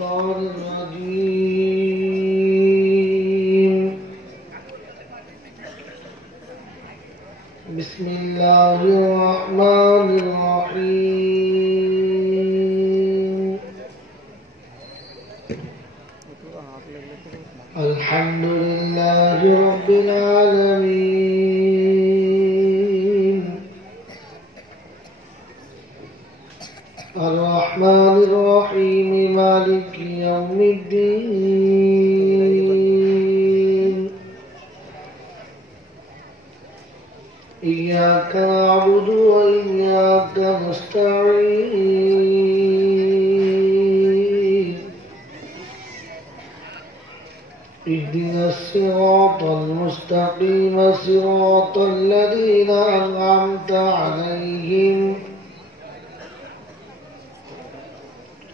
الشيطان الرجيم بسم الله الرحمن الرحيم الحمد لله رب العالمين الرحمن الرحيم مالك يوم الدين إياك نعبد وإياك نستعين اهدنا الصراط المستقيم صراط الذين أنعمت عليهم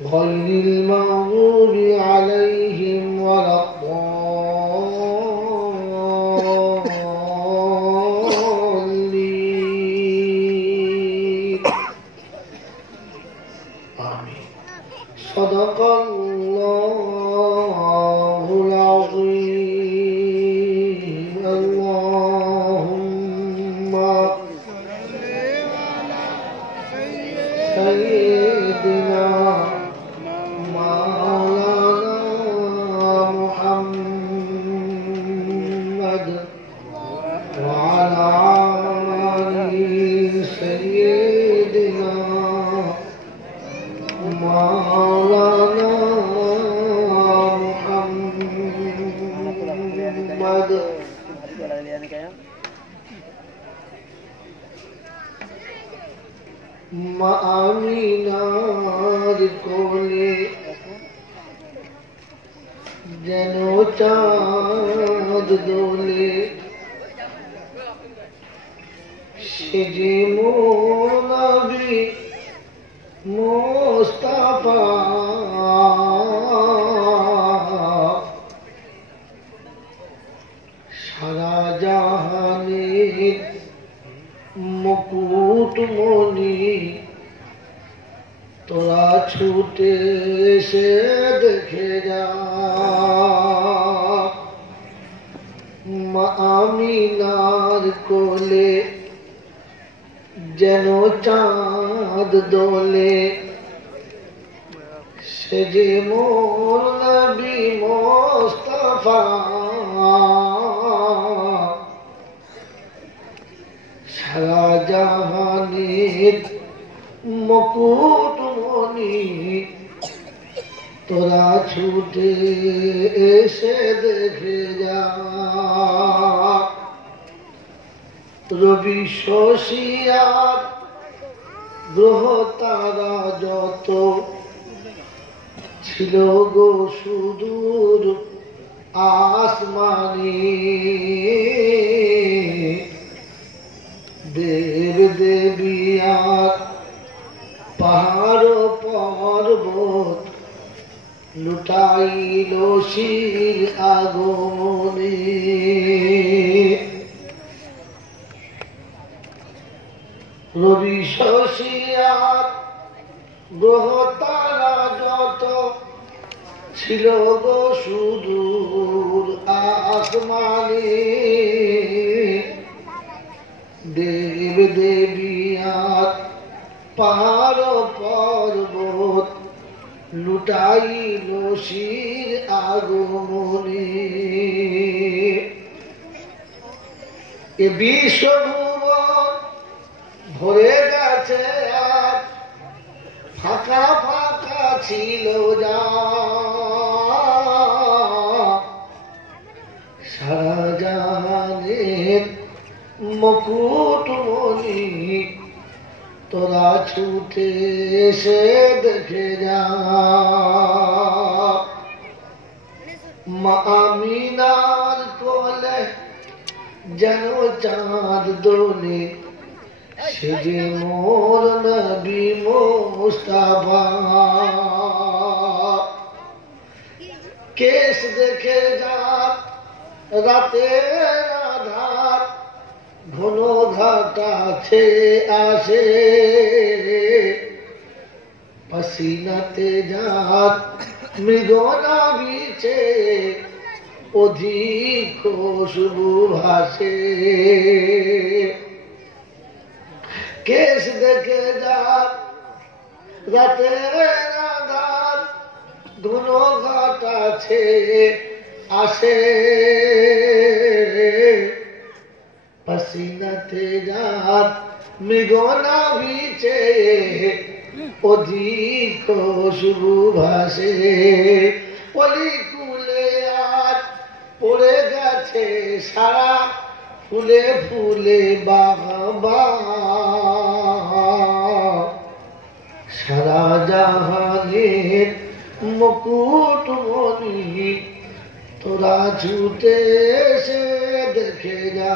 غير المغضوب عليهم ولا الضالين آمين صدق الله العظيم اللهم سيدنا আমিনার কোলে যেন চাঁদ দোলে সে যে মোর নবী মুস্তাফা সারা জাহানের মুকুটমণি তোরা ছুটে এসে দেখে যা মা আমিনার কোলে যেন চাঁদ দোলে সে যে মোর নবী মুস্তাফা সারা জাহানের মুকুটমণি তোরা ছুটে এসে দেখে যা রবি শশিয়ার গ্রহ তারা যত ছিল গো সুদূর আসমানে দেব দেবিয়ার পাহাড় পর্বত লুটাইল শির আগমনে রবি শশিয়ার গ্রহ তারা যত ছিল গো সুদূর আসমানে দেব দেবিয়ার পাহাড় পর্বত লুটাইল শির আগমনে এ বিশ্বভুবন ভরে গেছে আর ফাঁকা ফাঁকা ছিল যা সারা জাহানের মুকুটমণি তোরা ছুটে এসে দেখে যা মা আমিনার কোলে যেন চাঁদ দোলে সে যে মোর নবী মুস্তাফা কেশ দেখে যা রাতের আধার ঘন ঘাটা ছে আসে पसीनाते जात মৃগনা বিছে অধিক খুশবু ভাসে কেশ দেখে যার রাতের আঁধার ঘন ঘাট আছে আসে পসিনাতে যার মৃগনা বিছে অধিক খুশবু ভাসে অলি কুলে আজ পড়ে গেছে সারা ফুলে ফুলে বাবা সারা জাহানের মুকুটমণি তোরা ছুটে এসে দেখে যা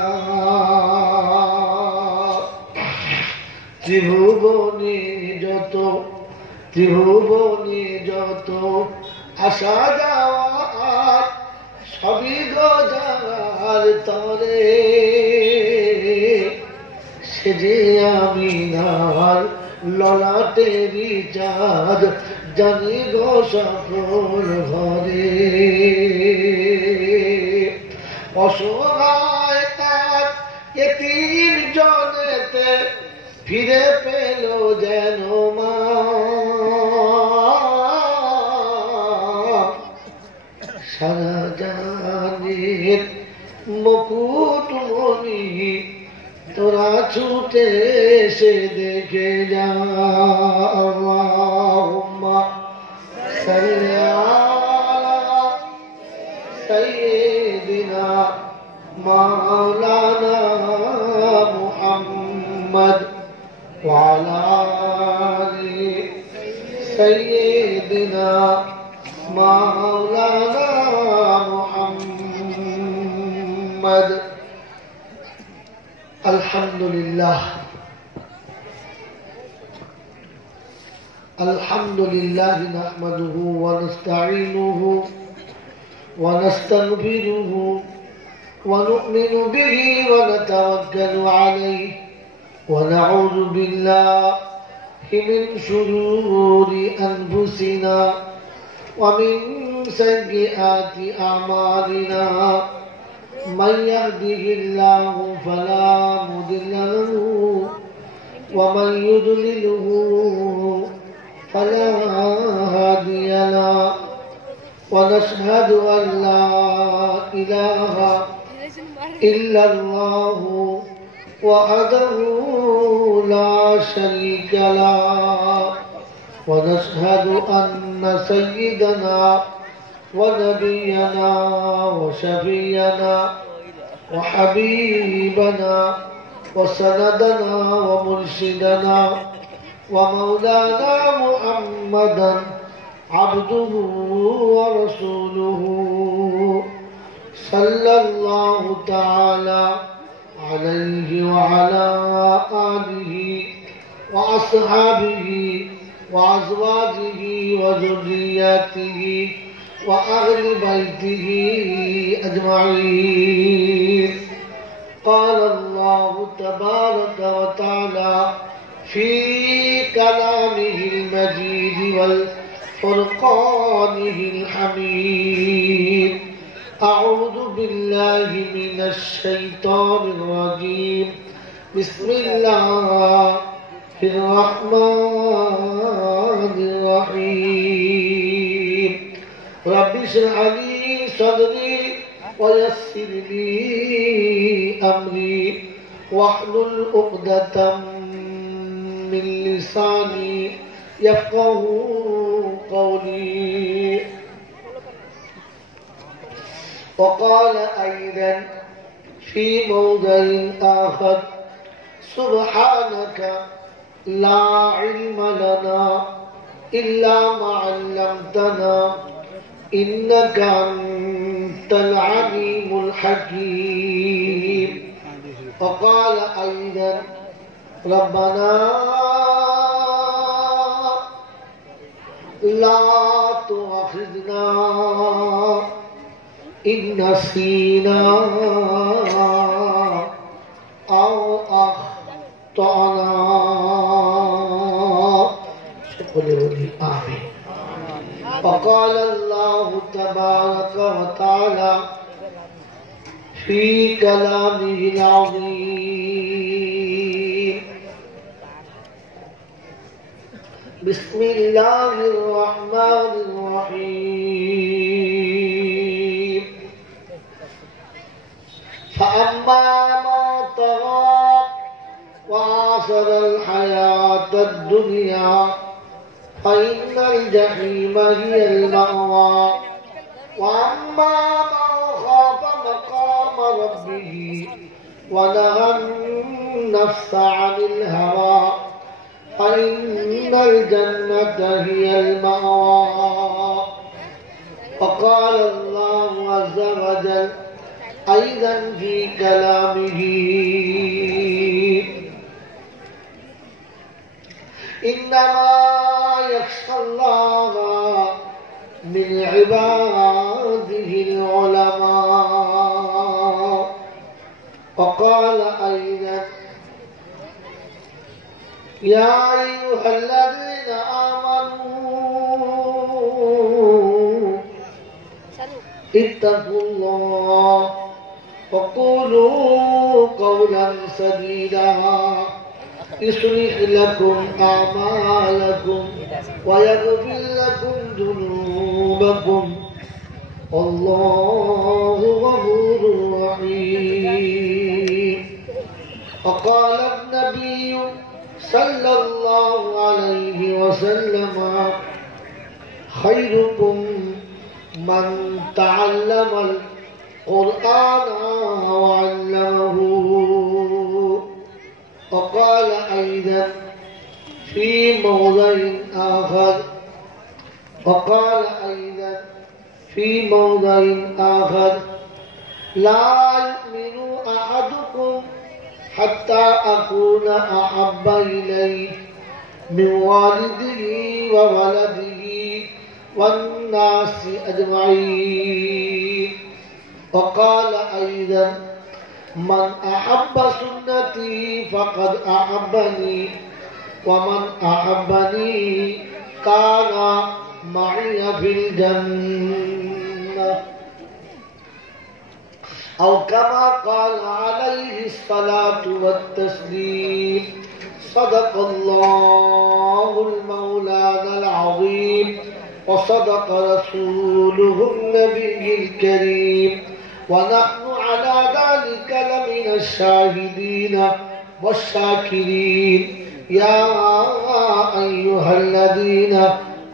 ত্রিভুবনে যত আসা যাওয়া সবই গজার তরে সে যে আমিনার ললাটেরি চাঁদ জানি গো সকল ঘরে অসহায় তার এতিম জনেতে ফিরে পেল যেন মা সারা জানের মুকুটমণি তোরা ছুটে এসে দেখে যা আল্লাহুম্মা সাল্লি আলা সাইয়্যিদিনা মাওলানা মুহাম্মদ ওয়া আলা আলি সাইয়্যিদিনা মাওলানা মুহাম্মদ আলহামদুলিল্লাহ আলহামদুলিল্লাহ নাহমাদুহু ওয়া নাস্তাঈনুহু ওয়া নাস্তাগফিরুহু ওয়া নু'মিনু বিহি ওয়া নাতাওয়াক্কালু আলাইহি ওয়া নাউযু বিল্লাহি মিন শুরুরি আনফুসিনা ওয়া মিন সাইয়্যাতি আমালিনা من يهده الله فلا مضل له ومن يضلله فلا هادي له ونشهد أن لا إله إلا الله وحده لا شريك له ونشهد أن سيدنا ونبينا وشفينا وحبيبنا وسندنا ومرشدنا ومولانا محمدا عبده ورسوله صلى الله تعالى عليه وعلى آله وأصحابه وأزواجه وذرياته وأهل بيته أجمعين قال الله تبارك وتعالى في كلامه المجيد والفرقانه الحميد أعوذ بالله من الشيطان الرجيم بسم الله الرحمن الرحيم رب اشرح لي صدري ويسر لي أمري واحلل عقدة من لساني يفقه قولي وقال أيضا في موضع آخر سبحانك لا علم لنا إلا ما علمتنا إنك أنت العليم الحكيم وقال أيضا ربنا لا تؤاخذنا إن نسينا أو أخطأنا সকলে বলি আমিন فقال الله تبارك وتعالى في كلامه العظيم بسم الله الرحمن الرحيم فأما من طغى وآثر الحياة الدنيا فإن الجحيم هي المأوى وأما من خاف مقام ربه ونهى النفس عن الهوى فإن الجنة هي المأوى وقال الله عز وجل أيضا في كلامه إنما يخشى الله من عباده العلماء وقال أيضا يا أيها الذين آمنوا اتقوا الله وقولوا قولا سديدا يصلح لكم أعمالكم ويغفر لكم ذنوبكم والله غفور رحيم وقال النبي صلى الله عليه وسلم خيركم من تعلم القرآن وعلمه وقال أيضا في موضع آخر لا يؤمن أحدكم حتى أكون أحب إليه من والده وولده والناس أجمعين وقال أيضا من أحب سنتي فقد أحبني ومن أحبني كان معي في الجنة أو كما قال عليه الصلاة والتسليم صدق الله المولانا العظيم وصدق رسوله النبي الكريم ونحن على ذلك لمن الشاهدين والشاكرين يا أيها الذين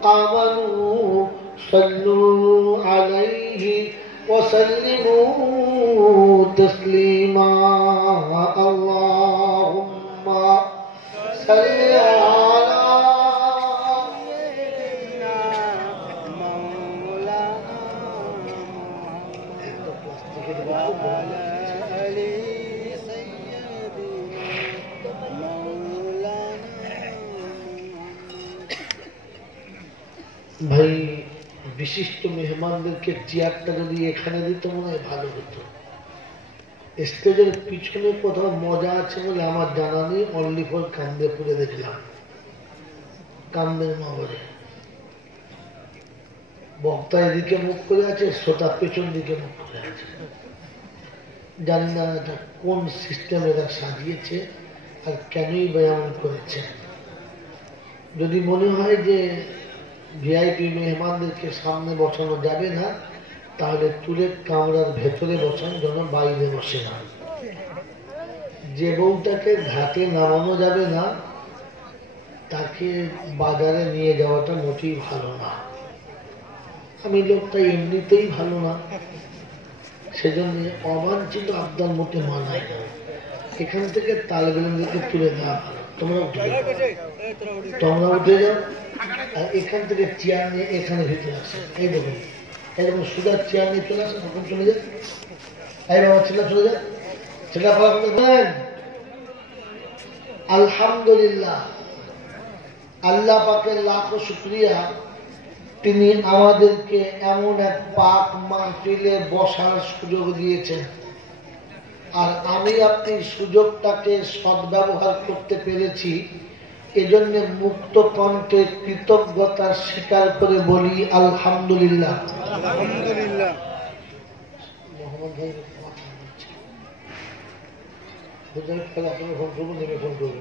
آمنوا صلوا عليه وسلموا تسليما اللهم صل على ভাই বিশিষ্ট মেহমানদেরকে চেয়ারটা যদি এখানে দিত মনে হয় ভালো হতো। স্টেজের পিছনে কোথাও মজা আছে বলে আমার জানা নেই, অনলি ফর কান্দেপুরে দেখলাম, কান্দের নগরে বক্তা এদিকে মুখ করে আছে, শ্রোতা পেছন দিকে মুখ করে আছে। জানি না এটা কোন সিস্টেম এরা সাজিয়েছে আর কেনই ব্যায়াম করেছে। যদি মনে হয় যে ভিআইপি মেহমানদেরকে সামনে বসানো যাবে না, তাহলে তুলে কামরার ভেতরে বসান, যেন বাইরে বসে না। যে বউটাকে ঘাটে নামানো যাবে না, তাকে বাজারে নিয়ে যাওয়াটা মোটেই ভালো না। আমি লোকটা এমনিতেই ভালো না, সেজন্য অবাঞ্ছিত আবদার মোটে মানায় না। এখান থেকে তালবেলকে তুলে দেওয়া ভালো। তোমরা উঠে যাও, আর এখান থেকে চেয়ার নিয়ে এখানে ভিতরে আসে। এই দেখুন, এরকম সুদার চেয়ার নিয়ে চলে আসে, তখন চলে যায়। এই বাবা ছেলে চলে যায়, ছেলে আলহামদুলিল্লাহ, আল্লাহ পাকের লাখো শুকরিয়া, তিনি আমাদেরকে এমন এক পাক মাহফিলে বসার সুযোগ দিয়েছেন। আর আমি আপনি সুযোগটাকে সদ্ব্যবহার করতে পেরেছি, এজন্য মুক্ত কণ্ঠে কৃতজ্ঞতা স্বীকার করে বলি আলহামদুলিল্লাহ। আলহামদুলিল্লাহ। মোহাম্মদ ভাই কথা বলছে, আপনার ফোন করবো, নেমে ফোন করবো।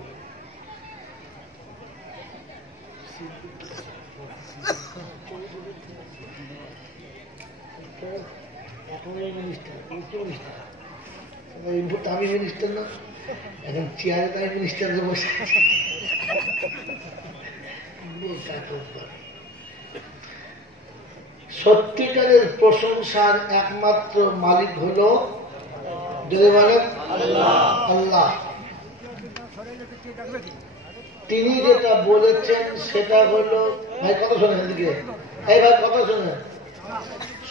এখন মিনিস্টার, আমি মিনিস্টার না, এখন চেয়ারে তাই মিনিস্টারে বসে। সত্যিকারের প্রশংসার একমাত্র মালিক হলো, যদি বলেন আল্লাহ। তিনি যেটা বলেছেন সেটা হলো, ভাই কথা শোনেন এদিকে, এই ভাই কথা শোনেন,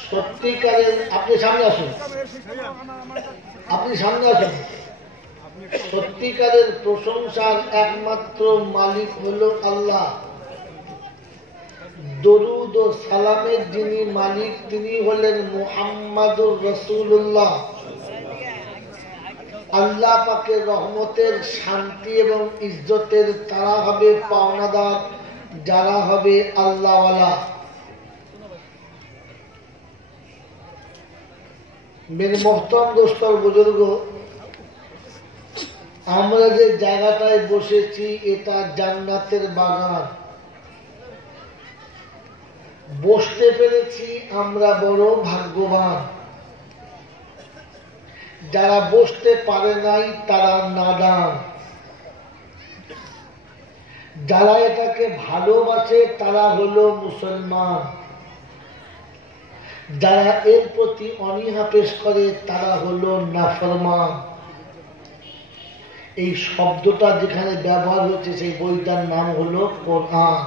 সত্যিকারের, আপনি সামনে আসুন, আপনি সামনে আসুন। সত্যিকারের প্রশংসার একমাত্র মালিক হলো আল্লাহ। দরুদ ও সালামের যিনি মালিক তিনি হলেন মুহাম্মাদুর রাসূলুল্লাহ। আল্লাহ পাকের রহমতের, শান্তি এবং ইজ্জতের তারা হবে পাওনাদার যারা হবে আল্লাহওয়ালা। মেরে মোহতরম দোস্তর বুজুর্গ, আমরা যে জায়গাটায় বসেছি এটা জান্নাতের বাগান। বসতে পেরেছি আমরা বড় ভাগ্যবান। যারা বসতে পারে নাই তারা নাদান। যারা এটাকে ভালোবাসে তারা হলো মুসলমান। যারা এর প্রতি অনীহা পেশ করে তারা হলো নাফরমান। এই শব্দটা যেখানে ব্যবহার হচ্ছে সেই বইটার নাম হলো কোরআন।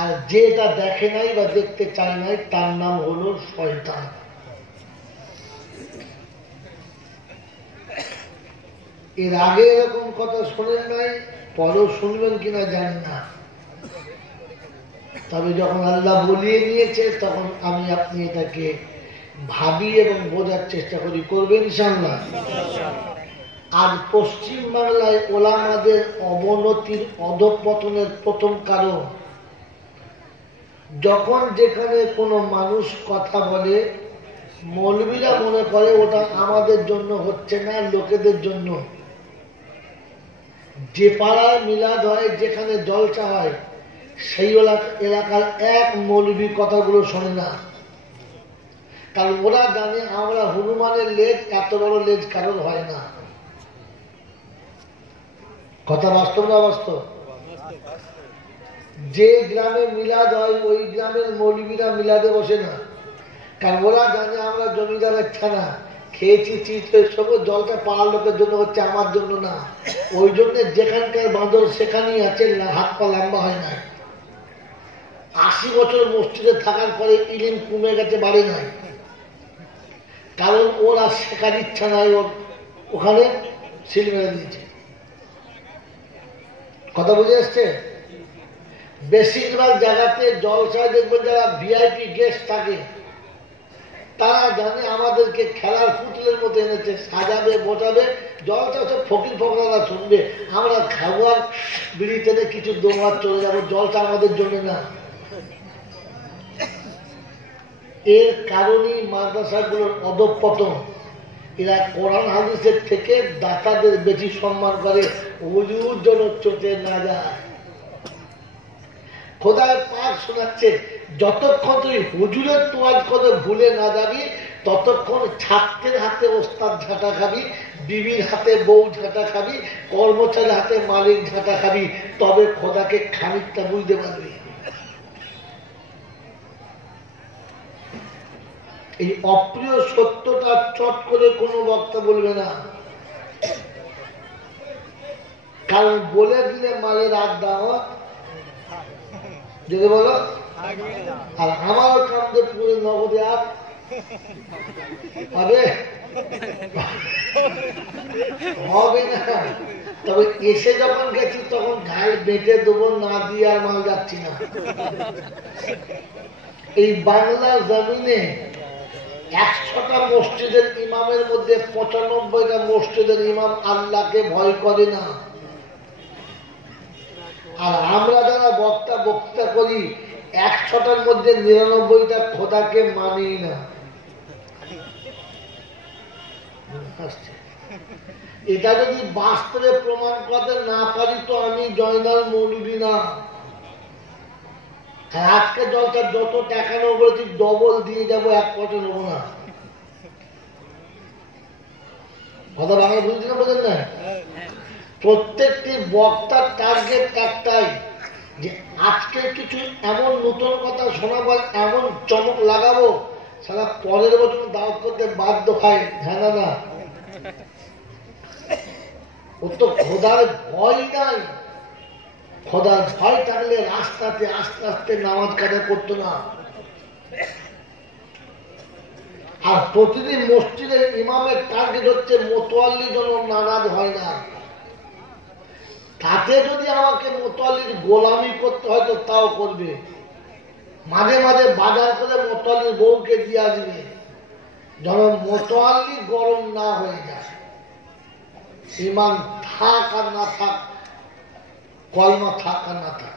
আর যেটা দেখে নাই বা দেখতে চায় নাই তার নাম হলো শয়তান। এর আগে এরকম কথা শোনেন নাই, পরেও শুনবেন কিনা জানি না। তবে যখন আল্লাহ বলিয়ে নিয়েছে তখন আমি আপনি এটাকে ভাবি এবং বোঝার চেষ্টা করি, করবেন ইনশাআল্লাহ। আর পশ্চিম বাংলায় ওলামাদের অবনতির, অধঃপতনের প্রথম কারণ, যখন যেখানে কোনো মানুষ কথা বলে মৌলবীরা মনে করে ওটা আমাদের জন্য হচ্ছে না, লোকেদের জন্য। যে পাড়ায় মিলাদ হয়, যেখানে জলসা হয়, সেই এলাকার এক মৌলবী কথাগুলো শোনে না। কারণ ওরা জানে আমরা হনুমানের লেজ, এত বড় লেজ কারণ হয় না। কথা বাস্তব না বাস্তব? যে গ্রামে মিলাদ হয় ওই গ্রামের মৌলবীরা মিলাদে বসে না, কারণ ওরা জানে আমরা জমিদারের ছানা, খেয়েছি চিজ সব, জলটা পাড়ার লোকের জন্য হচ্ছে, আমার জন্য না। ওই জন্য যেখানকার বাঁদর সেখানেই আছে, হাত পা লম্বা হয় না। 80 বছর মসজিদে থাকার পরে ইলিম কমে গেছে, বাড়ে নাই, কারণ ওর আর শেখার ইচ্ছা নাই, ওর ওখানে সিল মেরে দিয়েছে। কথা বুঝে আসছে? বেশিরভাগ জায়গাতে জলসায় দেখবেন যারা ভিআইপি গেস্ট থাকে তারা জানে আমাদেরকে খেলার পুতুলের মতো এনেছে, সাজাবে, বোঝাবে, জলসা সব ফকির ফকরারা শুনবে, আমরা খাবো আর বিড়ি টেনে কিছু দোমার চলে যাবো, জলসা আমাদের জন্য না। এর কারণেই মাদ্রাসাগুলোর অধঃপতন। এরা কোরআন হাদিসের থেকে দাতাদের বেশি সম্মান করে, হুজুর যেন চোখে না যায়। খোদার পাক শোনাচ্ছে, যতক্ষণ তুই হুজুরের তোয়াজ করে ভুলে না যাবি ততক্ষণ ছাত্রের হাতে ওস্তাদ ঝাঁটা খাবি, বিবির হাতে বউ ঝাঁটা খাবি, কর্মচারীর হাতে মালিক ঝাঁটা খাবি, তবে খোদাকে খানিকটা বুঝতে পারবি। এই অপ্রিয় সত্যটা চট করে কোনো বক্তা বলবে না, কারণ বলে দিলে মালের আগ দাওয়া যদি বলো, আর আমারও কামদে পুরো নগদে আগ হবে হবে না। তবে এসে যখন গেছি তখন ঘাল বেঁটে দেবো, না দিয়ে আর মাল যাচ্ছি না। এই বাংলার জমিনে 100টা মসজিদের ইমামের মধ্যে 95টা মসজিদের ইমাম আল্লাহকে ভয় করে না। আর আমরা যারা বক্তা করি 100টার মধ্যে 99টা খোদাকে মানি না। এটা যদি বাস্তবে প্রমাণ করতে না পারি তো আমি জয়নাল মৌলবী না। আজকে জলটা যত টাকা নেবো বলেছি ডবল দিয়ে যাবো, 1% নেবো না। কথা বাংলা বুঝছি না, বোঝেন না? প্রত্যেকটি বক্তার টার্গেট একটাই, যে আজকে কিছু এমন নতুন কথা শোনাবো, এমন চমক লাগাবো, সারা পরের বছর দাওয়াত করতে বাধ্য হয়। হ্যাঁ না, ও তো খোদার ভয় নাই। খোদার ভয় থাকলে রাস্তাতে আস্তে আস্তে নামাজ কাজা করতো না। আর প্রতিদিন মসজিদের ইমামের টার্গেট হচ্ছে মোতোয়াল্লি যেন নারাজ হয় না। তাতে যদি আমাকে মোতোয়াল্লির গোলামি করতে হয় তো তাও করবে। মাঝে মাঝে বাজার করে মোতোয়াল্লির বউকে দিয়ে আসবে, যেন মোতোয়াল্লি গরম না হয়ে যায়। ইমান থাক আর না থাক, কলমা থাক আর না থাক,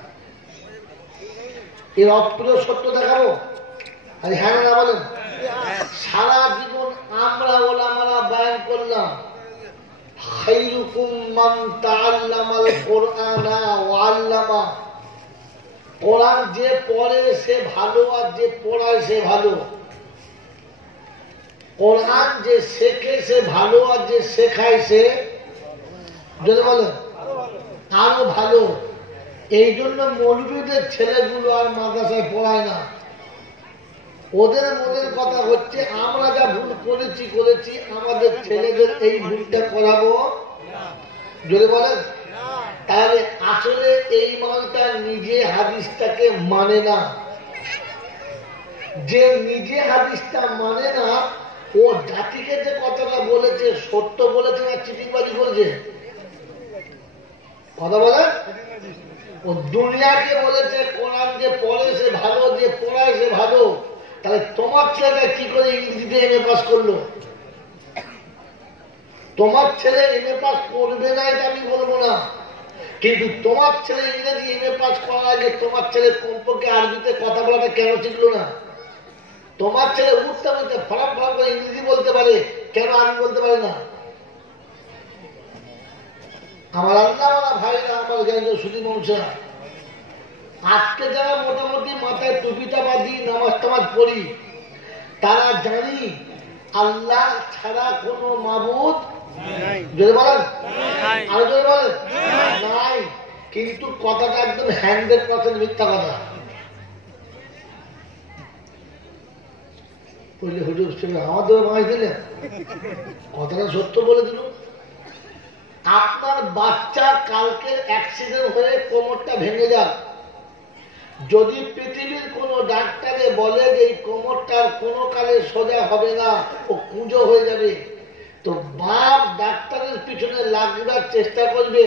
এর অপ্রিয় সত্য দেখাবো। আর হ্যাঁ না বলেন? সারা জীবন আমরা ওলামারা বয়ান করলাম, খায়রুকুম মান তাআল্লামাল কুরআনা ওয়া আল্লামা। কোরআন যে পড়ে সে ভালো, আর যে পড়ায় সে ভালো। কোরআন যে শেখে সে ভালো, আর যে শেখায় সে যদি বলেন আরো ভালো। এই জন্য মৌলবীদের ছেলেগুলো আর মাদ্রাসায় পড়ায় না। ওদের কথা হচ্ছে আমরা যা ভুল করেছি, আমাদের ছেলেদের এই ভুলটা করাবো যদি বলেন। তাহলে আসলে এই মালটা নিজে হাদিসটাকে মানে না। যে নিজে হাদিসটা মানে না, ও জাতিকে যে কথাটা বলেছে সত্য বলেছে না চিটিংবাজি করেছে? কথা বলে ও দুনিয়াকে বলেছে কোরআন যে পড়ে সে ভালো, যে পড়ায় সে ভালো। তাহলে তোমার ছেলেটা কি করে ইংরেজিতে এমএ পাস করলো? তোমার ছেলে এমএ পাস করবে না এটা আমি বলবো না, কিন্তু তোমার ছেলে ইংরেজি এমএ পাস করার আগে তোমার ছেলে কমপক্ষে আরবিতে কথা বলাটা কেন শিখলো না? তোমার ছেলে উঠতে বলতে ফরাম ফরাম করে ইংরেজি বলতে পারে, কেন আরবি বলতে পারে না? আমার আল্লাহ ভাইরা, আমার জ্ঞান শুধু মানুষেরা, আজকে যারা মোটামুটি মাথায় টুপিটা বাঁধি নামাজ টামাজ পড়ি, তারা জানি আল্লাহ ছাড়া কোনো মাবুদ যদি বলেন আরো যদি বলেন নাই। কিন্তু কথাটা একদম 100% মিথ্যা কথা। বললে হুজুর আমাদের মাছ দিলেন, কথাটা সত্য বলে দিল। আপনার বাচ্চা কালকে অ্যাক্সিডেন্ট হয়ে কোমরটা ভেঙে যাক, যদি পৃথিবীর কোন ডাক্তারে বলে যে এই কোমরটার কোনো কালে সোজা হবে না, ও কুঁজো হয়ে যাবে, তো বাপ ডাক্তারের পিছনে লাগবার চেষ্টা করবে,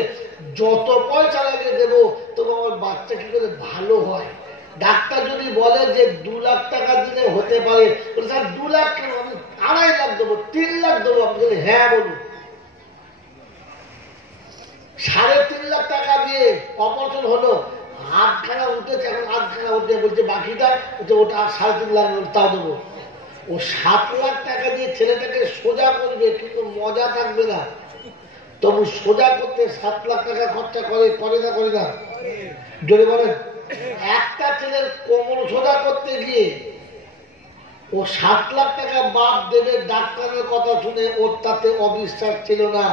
যত পয়সা লাগে দেবো, তবু আমার বাচ্চা কি করে ভালো হয়। ডাক্তার যদি বলে যে 2 লাখ টাকা দিলে হতে পারে, স্যার 2 লাখ কেন, আমি 2.5 লাখ দেবো, 3 লাখ দেবো। আপনি যদি হ্যাঁ বলুন, 3.5 লাখ টাকা দিয়ে অপারেশন হলো, হাতখানা উঠেছে, এখন হাতখানা উঠে বলছে বাকিটা ওটা 3.5 লাখ তাও দেবো। ও 7 লাখ টাকা দিয়ে ছেলেটাকে সোজা করবে, কিন্তু মজা থাকবে না। তবু সোজা করতে 7 লাখ টাকা খরচা করে না যদি বলেন। একটা ছেলের কোমর সোজা করতে গিয়ে ও 7 লাখ টাকা বাদ দেবে, ডাক্তারের কথা শুনে ওর তাতে অবিশ্বাস ছিল না।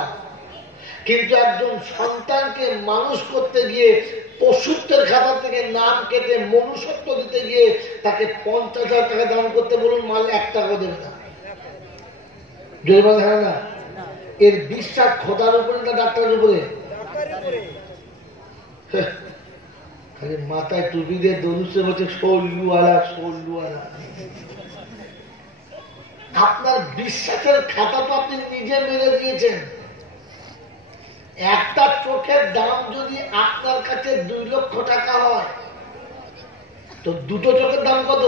কিন্তু একজন সন্তানকে মানুষ করতে গিয়ে পশুত্বের খাতা থেকে নাম কেটে মনুষ্যত্ব দিতে গিয়ে তাকে 50,000 টাকা দান করতে বলুন, মাল 1 টাকা দেবে না যদি বলে হ্যাঁ না। এর বিশ্বাস খোদার উপরে না ডাক্তারের উপরে? খালি মাথায় টুপি দিয়ে দরুসে হচ্ছে সল্লুওয়ালা। আপনার বিশ্বাসের খাতা তো আপনি নিজে মেরে দিয়েছেন। একটা চোখের দাম যদি আপনার কাছে 2 লক্ষ টাকা হয়, তো 2টো চোখের দাম কত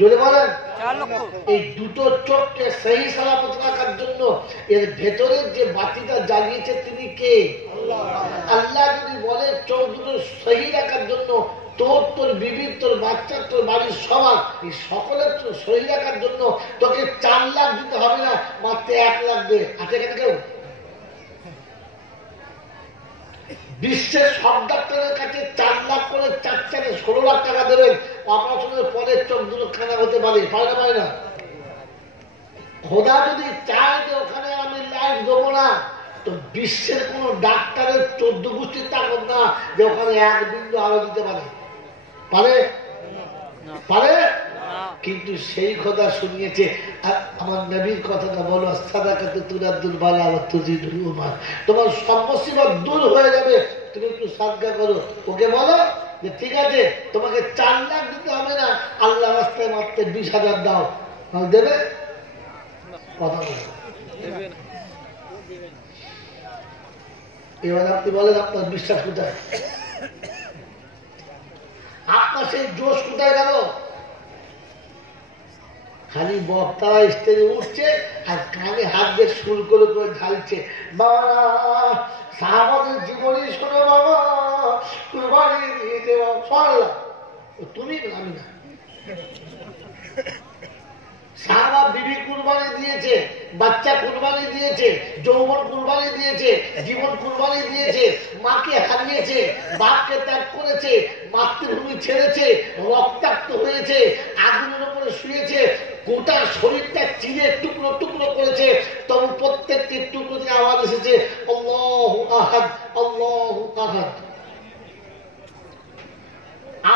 যদি বলেন? এই দুটো চোখকে সহি সালামত রাখার জন্য এর ভেতরের যে বাতিটা জ্বালিয়েছে তিনি কে? আল্লাহ যদি বলে চোখ দুটো সহি রাখার জন্য তোর বিবির, তোর বাচ্চা, তোর বাড়ির সবার, এই সকলের সহি রাখার জন্য তোকে 4 লাখ দিতে হবে না, মাত্র 1 লাখ দে। আছে কেন কেউ? বিশ্বের সব ডাক্তারের কাছে 4 লাখ করে 4 16 লাখ টাকা দেবেন, অপারেশনের পরে চোখ দুটো খানা হতে পারে, পারে না? খোদা যদি চায় যে ওখানে আমি লাইফ দেবো না, তো বিশ্বের কোন ডাক্তারের 14 গোষ্ঠীর তাকত না যে ওখানে 1 বিন্দু আলো দিতে পারে। পারে? কিন্তু সেই কথা শুনিয়েছে। আমার নবীর কথাটা বলো, সাদাকাতে তুরাদুল বালা ওয়া তুজিদুল উমার, তোমার সব মুসিবত দূর হয়ে যাবে, তুমি একটু সাদকা করো। ওকে বলো যে ঠিক আছে, তোমাকে 4 লাখ দিতে হবে না, আল্লাহ রাস্তায় মাত্র 20,000 দাও, দেবে? কথা বলো। এবার আপনি বলেন আপনার বিশ্বাস কোথায়? আপনার সেই জোশ কোথায় গেল? খালি বক্তারা স্টেজে উঠছে আর কানে হাত দিয়ে সুর করে করে ঢালছে, বাবা সাহাবাদের জীবনী শোনো, বাবা কুরবানি দিয়ে দেওয়া ফল। তুমি আমি না, সাহাবা বিবি কুরবানি দিয়েছে, বাচ্চা কুরবানি দিয়েছে, যৌবন কুরবানি দিয়েছে, জীবন কুরবানি দিয়েছে, মাকে হারিয়েছে, বাপকে ত্যাগ করেছে, মাতৃভূমি ছেড়েছে, রক্তাক্ত হয়েছে, আগুনের উপরে শুয়েছে, গোটা শরীরটা চিরে টুকরো টুকরো করেছে, তবে প্রত্যেকটি টুকরোতে আওয়াজ এসেছে আল্লাহু আহাদ, আল্লাহু আহাদ।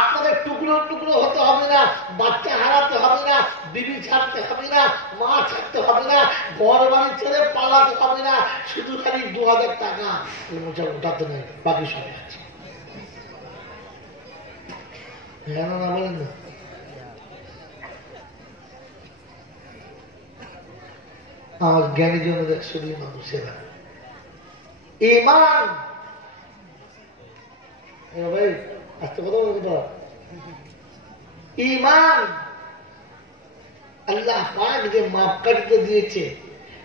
আপনাদের টুকরো টুকরো হতে হবে না, বাচ্চা হারাতে হবে না, বিবি ছাড়তে হবে না, মা ছাড়তে হবে না, ঘর বাড়ি ছেড়ে পালাতে হবে না, শুধু খালি 2000 টাকা ওটাতে নেই, বাকি সবাই আছে। হ্যাঁ না বলেন না? আমার জ্ঞানী জনদের শুধু মানুষেরা ঈমান। ভাই আজকে কথা বলতে ঈমান আল্লাহ পাক যে মাপকাঠিটা দিয়েছে,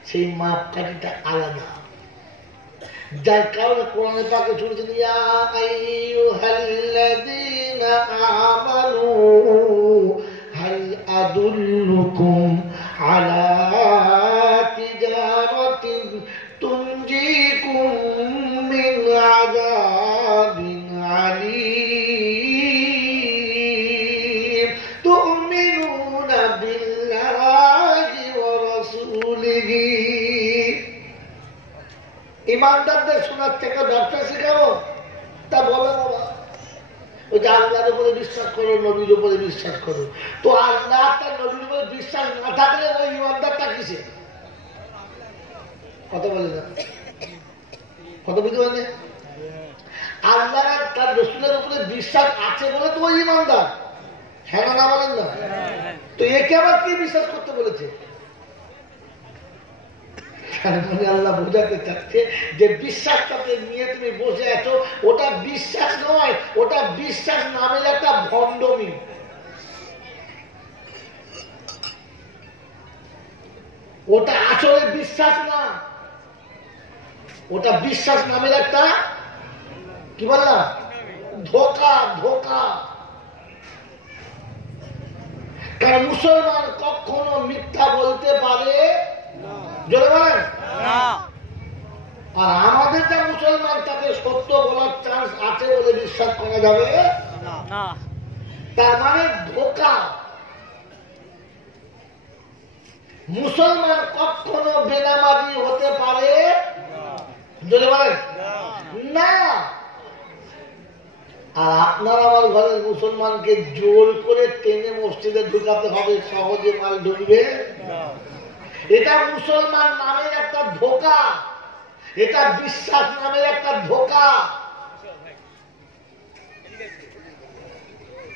সেই মাপকাঠিটা আলাদা, যার কারণে কোরআনে পাকে শুনেছেন ইয়া আইয়ুহাল্লাযীনা আমানু হাল আদুল্লুকুম আলা তিজারাতিন তুনজিকুম মিন আযাবিন আলীম তু'মিনুনা বিল্লাহি ওয়া রাসূলিহি। ইমানদারদের শোনার থেকে ব্যবসা শিখাবো, তা বলে বাবা ওই যে আল্লাহর উপরে বিশ্বাস করো, নবীর উপরে বিশ্বাস করো। তো আল্লাহ তার নবীর উপরে বিশ্বাস না থাকলে ওই ইমানদারটা কিসে? কথা বলে না, কথা বুঝতে পারলে? আল্লাহ তার রসুলের উপরে বিশ্বাস আছে বলে তো ওই ইমানদার। হ্যাঁ না বলেন না? তো একে আবার কি বিশ্বাস করতে বলেছে? মানে আল্লাহ বোঝাতে চাচ্ছে যে বিশ্বাসটাকে নিয়ে তুমি বসে আছো, ওটা বিশ্বাস নয়, ওটা বিশ্বাস নামের একটা ভণ্ডমি। ওটা আসলে বিশ্বাস না, ওটা বিশ্বাস নামের একটা কি বললাম ধোঁকা। ধোঁকা। কারণ মুসলমান কখনো মিথ্যা বলতে পারে জোরে বলেন না। আর আমাদের যা মুসলমান তাকে সত্য বলার চান্স আছে বলে বিশ্বাস করা যাবে না, তার মানে ধোঁকা। মুসলমান কখনো বেনামাজি হতে পারে জোরে বলেন না। আর আপনার আমার ঘরের মুসলমানকে জোর করে টেনে মসজিদে ঢুকাতে হবে, সহজে মাল ঢুকবে? এটা মুসলমান নামের একটা ধোঁকা, এটা বিশ্বাস নামের একটা ধোঁকা।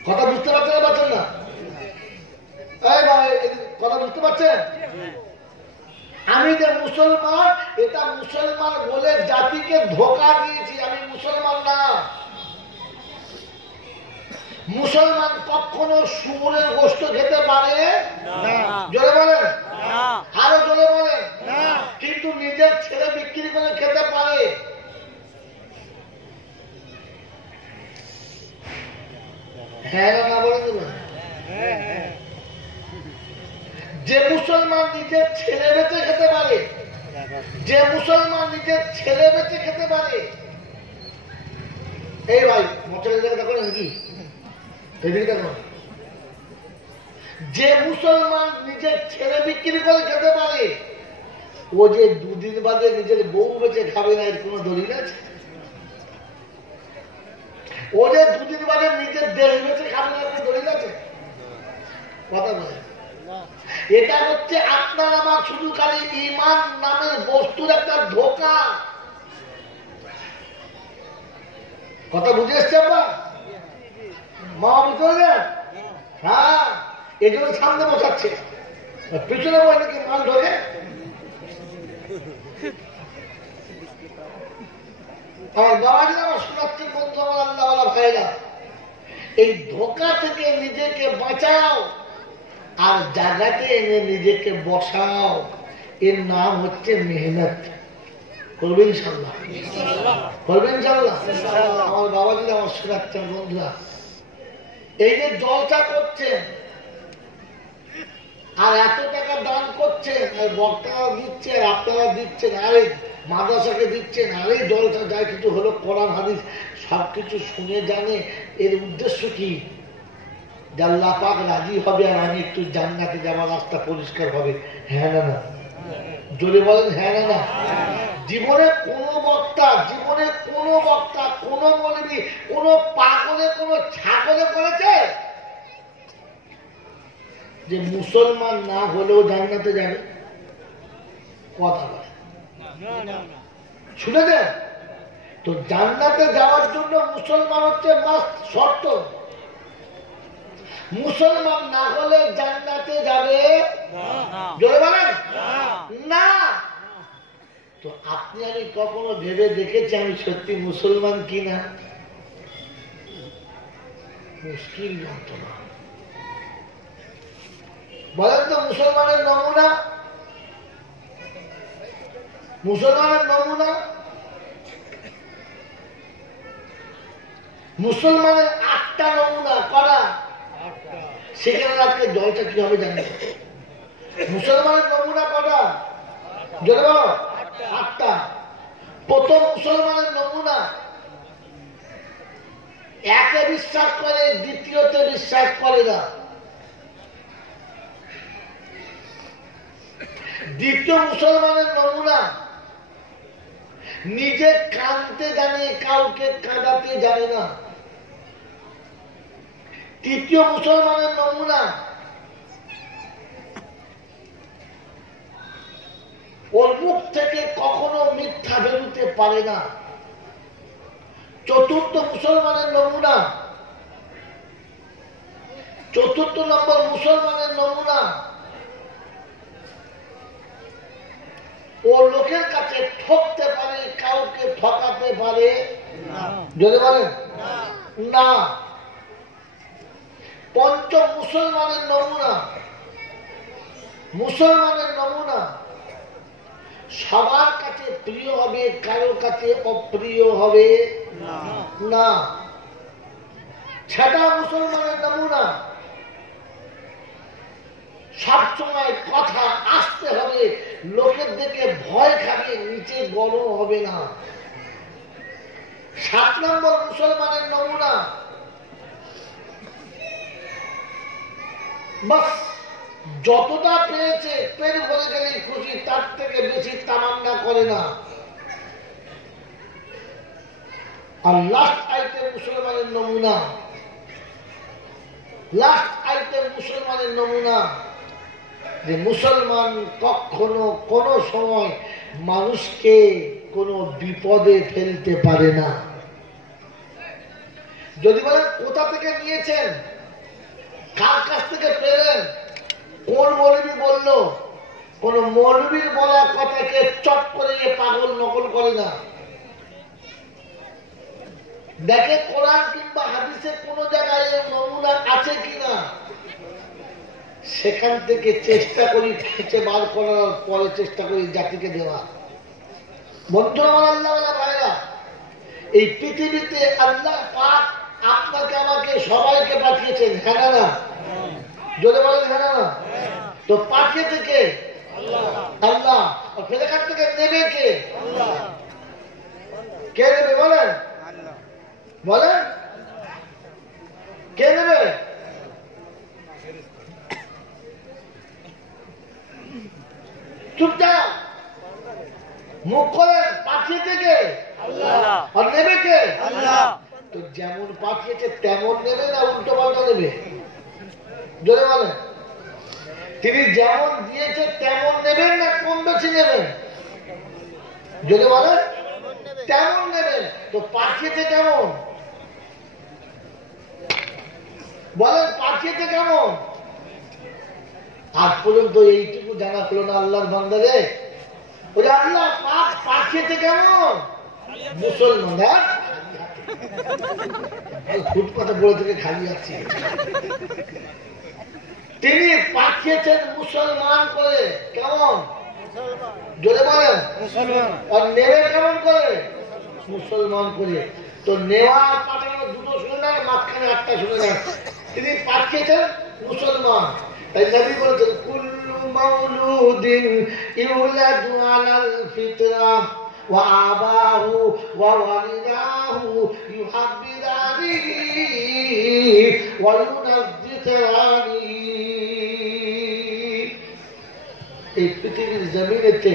কথা বুঝতে পারছেন না? এই ভাই কথা বুঝতে পারছেন? আমি যে মুসলমান, এটা মুসলমান বলে জাতিকে ধোঁকা দিয়েছি, আমি মুসলমান না। মুসলমান কখনো শুয়োরের গোশত খেতে পারে জোরে বলেন, আরো জোরে বলেন, কিন্তু নিজের ছেলে বিক্রি করে খেতে পারে। হ্যাঁ না বলে দেবেন? যে মুসলমান নিজের ছেলে বেঁচে খেতে পারে, যে মুসলমান নিজের ছেলে বেঁচে খেতে পারে, এই ভাই মোটরের জায়গাটা করেন কি এদিকে দেখো, যে মুসলমান নিজের ছেলে বিক্রি করে খেতে পারে, ও যে দুদিন বাদে নিজের বউ বেঁচে খাবে না এর কোন দলিল আছে? ও যে দুদিন বাদে নিজের দেশ বেঁচে খাবে না এর দলিল আছে? কথা বলে, এটা হচ্ছে আপনার আমার শুধু খালি ঈমান নামের বস্তুর একটা ধোঁকা। কথা বুঝে এসছে আপনার মা বুঝতে? হ্যাঁ, এই জন্য সামনে বসাচ্ছে, পিছনে বসে নাকি মাল ধরে। আমার বাবাজি আমার শোনাচ্ছেন বন্ধু, আমার আল্লাহওয়ালা ভাইরা, এই ধোঁকা থেকে নিজেকে বাঁচাও আর জায়গাতে এনে নিজেকে বসাও। এর নাম হচ্ছে মেহনত। করবেন ইনশাআল্লাহ, করবেন ইনশাআল্লাহ। আমার বাবাজি আমার শোনাচ্ছেন বন্ধুরা, এই যে জলটা করছেন আর এত টাকা দান করছেন, আর বক্তারা দিচ্ছেন, আপনারা দিচ্ছেন, আরে মাদ্রাসাকে দিচ্ছেন, আরে জলটা যায় কিছু হলো কোরআন হাদিস সবকিছু শুনে জানে, এর উদ্দেশ্য কি? আল্লাহ পাক রাজি হবে আর আমি একটু জান্নাতে যাওয়ার রাস্তা পরিষ্কার হবে। হ্যাঁ না না জোরে বলেন, হ্যাঁ না না? জীবনে কোন বক্তা, জীবনে কোন বক্তা, কোন মৌলবী, কোন পাগলে, কোন ছাগলে করেছে যে মুসলমান না হলেও জান্নাতে যাবে? কথা বলে শুনেছেন তো? জান্নাতে যাওয়ার জন্য মুসলমান হচ্ছে মাস্ট শর্ত। মুসলমান না হলে জান্নাতে যাবে জোরে বলেন না। তো আপনি আমি কখনো ভেবে দেখেছি আমি সত্যি মুসলমান কিনা? মুশকিল যন্ত্রণা। বলেন তো মুসলমানের নমুনা, মুসলমানের নমুনা, মুসলমানের 8টা নমুনা করা, সেখানে আজকে জলটা কি হবে জানি। মুসলমানের নমুনা কটা? জোরে বলো, 8টা। প্রথম মুসলমানের নমুনা, একে বিশ্বাস করে, দ্বিতীয়তে বিশ্বাস করে না। দ্বিতীয় মুসলমানের নমুনা, নিজে কাঁদতে জানে, কাউকে কাঁদাতে জানে না। তৃতীয় মুসলমানের নমুনা, ওর মুখ থেকে কখনো মিথ্যা বেরোতে পারে না। চতুর্থ মুসলমানের নমুনা, চতুর্থ নম্বর মুসলমানের নমুনা, ও লোকের কাছে ঠকতে পারে, কাউকে ঠকাতে পারে যদি বলেন না। পঞ্চম মুসলমানের নমুনা, মুসলমানের নমুনা সবার কাছে প্রিয় হবে, কারোর কাছে অপ্রিয় হবে না। ছটা মুসলমানের নমুনা, সবসময় কথা আসতে হবে, লোকের দিকে ভয় খাবে, নিচে গরম হবে না। 7 নম্বর মুসলমানের নমুনা, বাস যতটা পেয়েছে পেট ভরে গেলেই খুশি, তার থেকে বেশি তামান্না করে না। আর লাস্ট আইটেম মুসলমানের নমুনা, লাস্ট আইটেম মুসলমানের নমুনা, যে মুসলমান কখনো কোন সময় মানুষকে কোনো বিপদে ফেলতে পারে না। যদি বলেন কোথা থেকে নিয়েছেন, কার কাছ থেকে পেলেন, কোন মৌলবী বলল, কোন মৌলবীর বলা কথাকে চট করে পাগল নকল করে না। দেখে কোরআন কিংবা হাদিসে কোন জায়গায় নমুনা আছে কিনা, সেখান থেকে চেষ্টা করি খেঁচে বার করার পরে চেষ্টা করি জাতিকে দেওয়া। বন্ধু আমার, আল্লাহ ভাইরা, এই পৃথিবীতে আল্লাহ পাক আপনাকে আমাকে সবাইকে পাঠিয়েছেন, হ্যাঁ না? জোরে বলেন হ্যাঁ না? তো পাঠিয়েছে কে? আল্লাহ। সেখান থেকে নেবে কে? কে নেবে বলেন? বলেন কে নেবে? চুপচাপ মুখ করেন। পাঠিয়েছে কে? আর নেবে কে? তো যেমন পাঠিয়েছে তেমন নেবে না উল্টো পাল্টা নেবে? জোরে বলেন। তিনি যেমন দিয়েছে তেমন নেবেন না কম বেশি নেবেন? জোরে বলেন। তেমন নেবেন। তো পাঠিয়েছে কেমন? বলেন পাঠিয়েছে কেমন? আজ পর্যন্ত এইটুকু জানা হলো না আল্লাহর বান্দারে, ওই আল্লাহ পাক পাঠিয়েছে কেমন? মুসলমান। ফুটপাতে বলে থেকে খালি আছি। তিনি পাঠিয়েছেন মুসলমান করে। কেমন? জোরে বলেন। আর নেবে কেমন করে? মুসলমান করে। তো নেওয়া পাঠানো দুটো শুনে নেন, মাঝখানে একটা শুনে নেন। তিনি পাঠিয়েছেন মুসলমান। তাই নবী বলেছেন কুল্লু মাউলুদিন ইউলাদু আলাল ফিতরাহ ওয়া আবাহু ওয়া ওয়ালিদাহু ইউহাব্বিরানিহি ওয়া ইউনাজ্জিরানিহি। এই পৃথিবীর জমিনেতে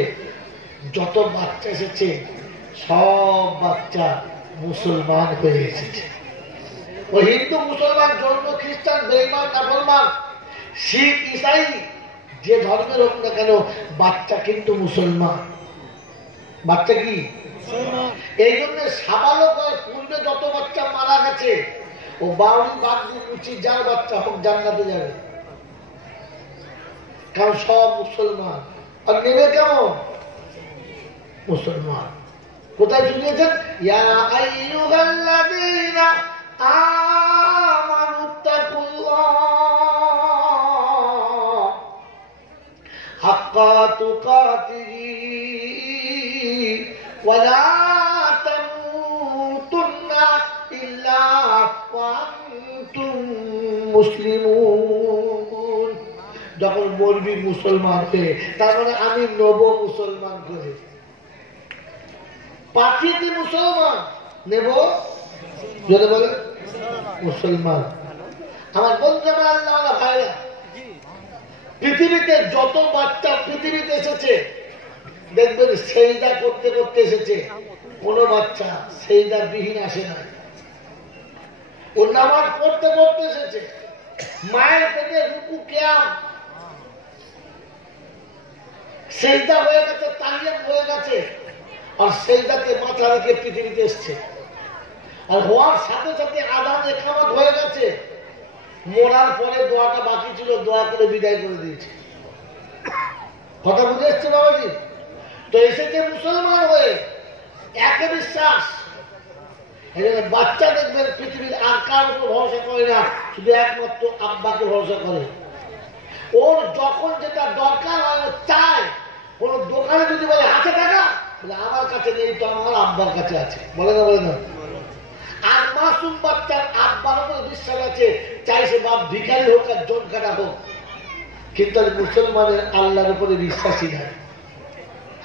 যত বাচ্চা এসেছে সব বাচ্চা মুসলমান হয়ে এসেছে। ও হিন্দু মুসলমান জৈন খ্রিস্টান বেঈমান নাফরমান শিখ ইসাই যে ধর্মের হোক না কেন, বাচ্চা কিন্তু মুসলমান। বাচ্চা কি? এই জন্য সাবালক পূর্বে যত বাচ্চা মারা গেছে ও বাউরি বাগদি মুচি যার বাচ্চা হোক জান্নাতে যাবে, কারণ সব মুসলমান। আর নেবে কেমন? মুসলমান। কোথায় শুনিয়েছেন? ইয়া আইয়ুহাল্লাযীনা আমানুত্তাকুল্লাহ হাক্কা তুকাতিহি ওয়া লা তামুতুন্না ইল্লা ওয়া আনতুম মুসলিমুন। যখন বলবি মুসলমান হয়ে, তার মানে আমি নব মুসলমান করে পাঠিয়েছি মুসলমান, নেব যদি বলে মুসলমান। আমার বন্ধু আমার আল্লাহ ভাইরা, পৃথিবীতে যত বাচ্চা পৃথিবীতে এসেছে দেখবেন সেজদা করতে করতে এসেছে, কোন বাচ্চা সেজদা বিহীন আসে না। ও নামাজ পড়তে পড়তে এসেছে, মায়ের পেটে রুকু কিয়াম সেজদা হয়ে গেছে, তালিম হয়ে গেছে, আর সেজদাতে মাথা রেখে পৃথিবীতে এসছে। আর হওয়ার সাথে সাথে আযান ইকামত হয়ে গেছে, মরার পরে দোয়াটা বাকি ছিল, দোয়া করে বিদায় করে দিয়েছে। কথা বুঝে এসছে বাবাজি? তো এসেছে মুসলমান হয়ে, একে বিশ্বাস। এই জন্য বাচ্চা দেখবেন পৃথিবীর আর কার উপর ভরসা করে না, শুধু একমাত্র আব্বাকে ভরসা করে। ওর যখন যেটা দরকার হয় ও চায়। কোন দোকানে যদি বলে আছে টাকা, বলে আমার কাছে নেই, তো আমার আব্বার কাছে আছে, বলে না? বলে না? আর মাসুম বাচ্চার আব্বার উপরে বিশ্বাস আছে, চাই সে বাপ ভিখারি হোক আর জোন কাটা হোক, কিন্তু মুসলমানের আল্লাহর উপরে বিশ্বাসী নাই।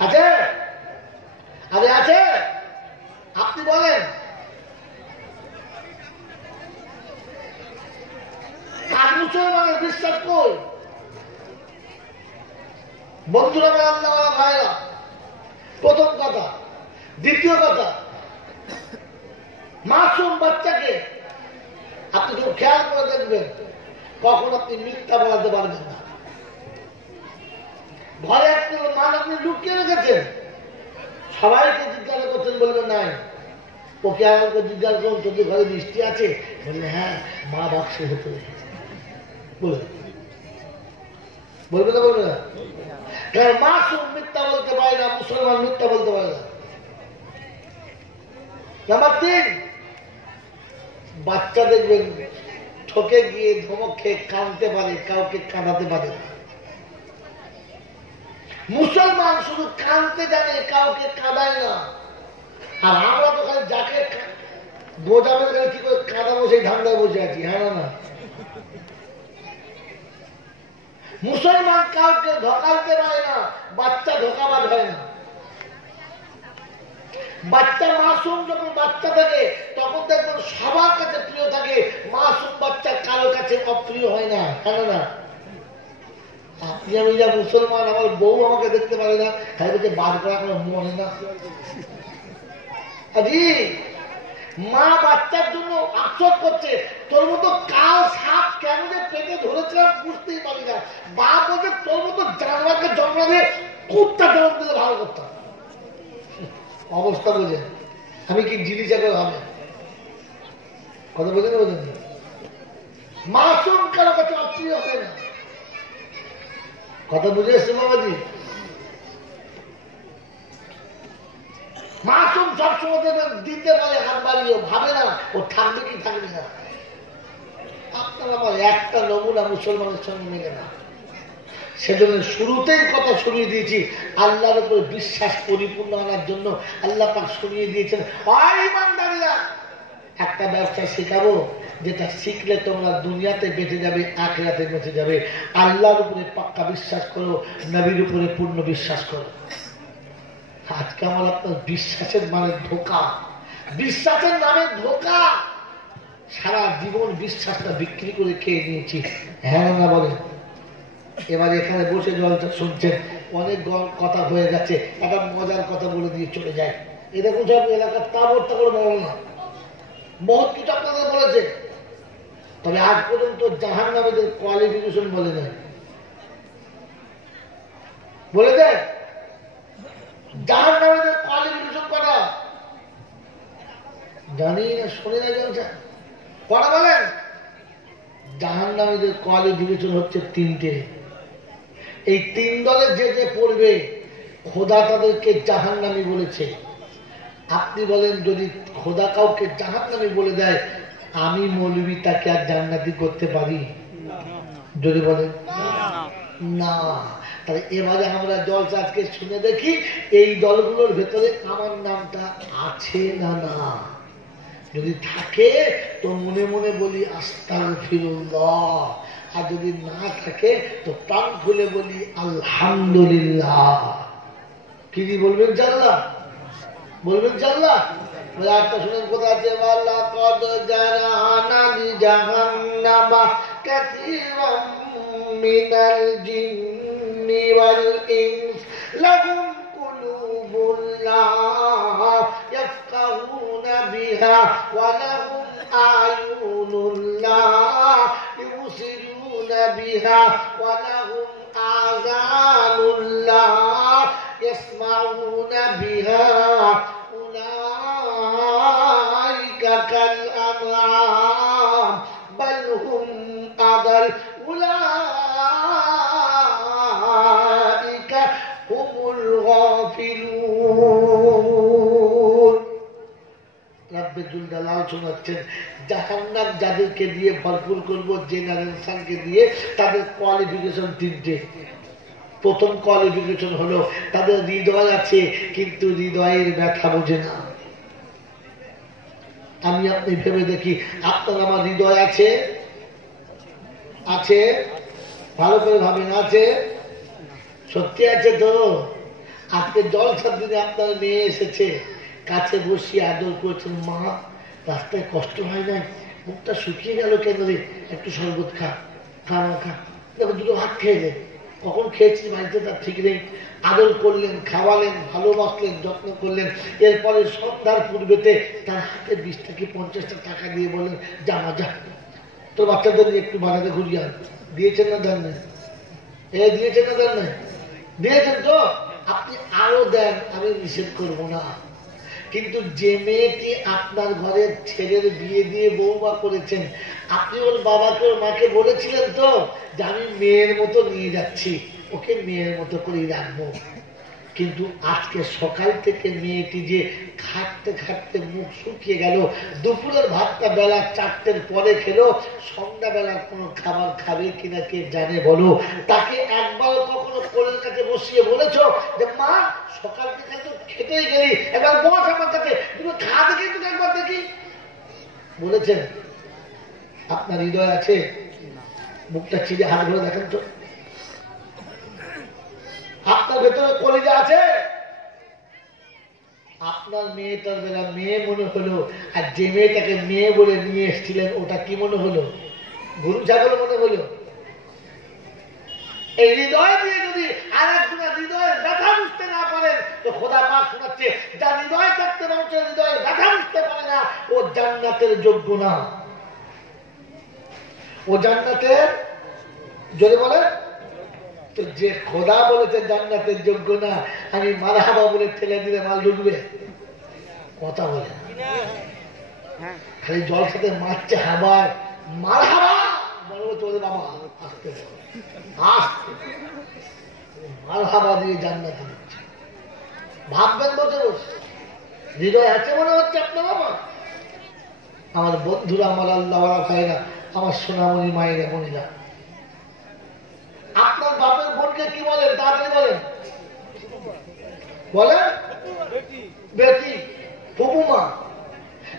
আছে? আরে আছে? আপনি বলেন। আর মুসলমানের বিশ্বাস কই? বন্ধুরা আল্লাহ ভাইরা, প্রথম কথা। দ্বিতীয় কথা, মাসুম বাচ্চাকে আপনি যখন খেয়াল করে দেখবেন, কখন আপনি মিথ্যা বলাতে পারবেন না। ঘরে একটা মান আপনি লুকিয়ে রেখেছেন, সবাইকে জিজ্ঞাসা করছেন, বলবেন নাই। ওকে আমাকে জিজ্ঞাসা করুন তোদের ঘরে মিষ্টি আছে, বললে হ্যাঁ, মা বাক্সে হতে রেখেছে, বলবে না? বলবে না? কারণ মাসুম মিথ্যা বলতে পারে না, মুসলমান মিথ্যা বলতে পারে না। নাম্বার 3, বাচ্চা দেখবেন ঠকে গিয়ে ধমক খেয়ে কাঁদতে পারে, কাউকে কাঁদাতে পারে না। মুসলমান শুধু কাঁদতে জানে, কাউকে কাঁদায় না। আর আমরা তো খালি যাকে বোঝাবে কি করে কাঁদাবো সেই ধান্দায় বসে আছি। হ্যাঁ না? মুসলমান কাউকে ধোকাতে পারে না, বাচ্চা ধোকাবাজ হয় না। বাচ্চা মাসুম যখন বাচ্চা থাকে তখন দেখবেন সবার কাছে প্রিয় থাকে, মাসুম বাচ্চা কারোর কাছে অপ্রিয় হয় না। কেন না? আপনি আমি যা মুসলমান, আমার বউ আমাকে দেখতে পারে না, তাদেরকে বার করা কোনো মনে না। মা বাচ্চার জন্য আফসোস করছে, তোর মতো কাল সাপ কেন যে পেটে ধরেছিলাম বুঝতেই পারি না। বাপ বলছে তোর মতো জানোয়ারকে জন্ম দিয়ে কুত্তা জন্ম দিলে ভালো করতাম। অবস্থা বোঝেন, আমি কি জিনিস আগে হবে কথা বোঝেন না? বোঝেন না? মাসুম কারো কাছে অপ্রিয় হয় না। কথা বুঝে এসছে বাবাজি? মাসুম সবসময় দিতে পারে হাত বাড়িয়ে, ভাবে না ও থাকবে কি থাকবে না। আপনার আমার একটা নমুনা মুসলমানের সঙ্গে মেলে না। সেজন্য শুরুতেই কথা শুনিয়ে দিয়েছি, আল্লাহর উপরে বিশ্বাস পরিপূর্ণ আনার জন্য আল্লাহ পাক শুনিয়ে দিয়েছেন, ইমানদারীরা একটা ব্যবসা শেখাবো যেটা শিখলে তোমরা দুনিয়াতে বেঁচে যাবে, আখিরাতে বেঁচে যাবে। আল্লাহর উপরে পাক্কা বিশ্বাস করো, নবীর উপরে পূর্ণ বিশ্বাস করো। আজকে আমার আপনার বিশ্বাসের মানে ধোঁকা, বিশ্বাসের নামে ধোঁকা। সারা জীবন বিশ্বাসটা বিক্রি করে খেয়ে নিয়েছি। হ্যাঁ না বলেন? এবার এখানে বসে জলটা শুনছেন, অনেক কথা হয়ে গেছে, একটা মজার কথা বলে দিয়ে চলে যায়। এরকম সব এলাকার তাবরটা করে বলো না, বহুত কিছু আপনাদের বলেছে, তবে আজ পর্যন্ত জাহান্নামীদের কোয়ালিফিকেশন বলে নাই। বলে দেয় জাহান্নামীদের কোয়ালিফিকেশন করা জানি না, শুনে না জলসা করা বলেন। জাহান্নামীদের কোয়ালিফিকেশন হচ্ছে তিনটে। এই তিন দলের যে যে পড়বে খোদা তাদেরকে জাহান্নামী বলেছে। আপনি বলেন যদি খোদা কাউকে জাহান্নামী বলে দেয়, আমি মৌলবী তাকে আর জান্নাতি করতে পারি? যদি বলেন না, তাহলে এবারে আমরা জলসা আজকে শুনে দেখি এই দলগুলোর ভেতরে আমার নামটা আছে না না। যদি থাকে তো মনে মনে বলি আস্তাগফিরুল্লাহ, আর যদি না থাকে তো প্রাণ খুলে বলি আলহামদুলিল্লাহ। কি বলবেন জানলা? বলবেন জানলা? একটা শুনেন কোথা আছে, ওয়ালাকাদ জারানা লিজাহান্নামা কাসীরাম মিনাল জিন্নি ওয়াল ইনস লাহুম কুলুবুন লা ইয়াফকাহুনা বিহা ওয়া লাহুম আয়ুনুন লা ইউবসিরুনা বিহা ওয়া লাহুম আযানুন লা ইয়াসমাউনা বিহা উলাইকা কাল আনআম বাল হুম আদাল উলাইকা হুমুল গাফিলুন। রব্বে জুল জালাল শোনাচ্ছেন, জাহান্নাম যাদেরকে দিয়ে ভরপুর করবো, জেনারেশনকে দিয়ে, তাদের কোয়ালিফিকেশন তিনটে। প্রথম কোয়ালিফিকেশন হলো তাদের হৃদয় আছে কিন্তু হৃদয়ের ব্যথা বোঝে না। আমি আপনি ভেবে দেখি, আপনার আমার হৃদয় আছে? আছে? ভালো করে ভাবেন, আছে? সত্যি আছে তো? আজকে জলসার দিনে আপনার মেয়ে এসেছে, কাছে বসিয়ে আদর করেছেন, মা রাস্তায় কষ্ট হয় নাই, মুখটা শুকিয়ে গেল কেন রে, একটু শরবত খা, খা না খা, দেখো দুটো হাত খেয়ে দে। কখন খেয়েছি বাড়িতে তার ঠিক নেই। আদর করলেন, খাওয়ালেন, ভালোবাসলেন, যত্ন করলেন। এরপরে সন্ধ্যার পূর্বেতে তার হাতে 20 থেকে 50টা টাকা দিয়ে বললেন, যা মা যা, তোর বাচ্চাদের নিয়ে একটু বাজারে ঘুরিয়ে আন। দিয়েছেন না দেন নাই? দিয়েছেন না দেন নাই? দিয়েছেন তো? আপনি আরো দেন, আমি নিষেধ করব না। কিন্তু যে মেয়েটি আপনার ঘরের ছেলের বিয়ে দিয়ে বৌমা করেছেন, আপনি ওর বাবাকে ওর মাকে বলেছিলেন তো যে আমি মেয়ের মতো নিয়ে যাচ্ছি, ওকে মেয়ের মতো করেই রাখবো। কিন্তু আজকে সকাল থেকে মেয়েটি যে খাটতে খাটতে মুখ শুকিয়ে গেল, দুপুরের ভাতটা বেলা 4টের পরে খেলো, সন্ধ্যাবেলার কোনো খাবার খাবে কিনা কে জানে বলো। তাকে একবার কখনো কোলের কাছে বসিয়ে বলেছ যে মা সকাল থেকে তো খেতেই গেলি, এবার বস আমার কাছে, তুমি খা দেখি, তুমি একবার দেখি বলেছেন? আপনার হৃদয় আছে? মুখটা চিড়ে হাত ধরে দেখেন তো, আপনার ভেতরে কলিজা আছে? আপনার মেয়েটার বেলা মেয়ে মনে হলো, আর যে মেয়েটাকে মেয়ে বলে নিয়ে এসেছিলেন ওটা কি মনে হলো? গরু ছাগল মনে হলো? এই হৃদয় দিয়ে যদি আর একজনের হৃদয়ের ব্যথা বুঝতে না পারেন তো খোদা পাক শোনাচ্ছে, যা হৃদয় থাকতে মানুষের হৃদয়ের ব্যথা বুঝতে পারে না ও জান্নাতের যোগ্য না। ও জান্নাতের, যদি বলে তো যে খোদা বলেছে জান্নাতের যোগ্য না, আমি মারহাবা বলে ঠেলে দিলে মাল ঢুকবে? কথা বলে খালি জল সাথে মারছে হাবার, মারহাবা বলবো চলে বাবা আসতে আসতে মারহাবা দিয়ে জান্নাতে দিচ্ছে। ভাববেন বসে বসে, হৃদয় আছে মনে হচ্ছে আপনার বাবা? আমার বন্ধুরা, আমার আল্লাহ ভাইরা, আমার সোনামণি মায়েরা বোনেরা, আপনার বাপের বোনকে কি বলেন? তাড়াতাড়ি বলেন, বলেন বেটি, ফুপুমা।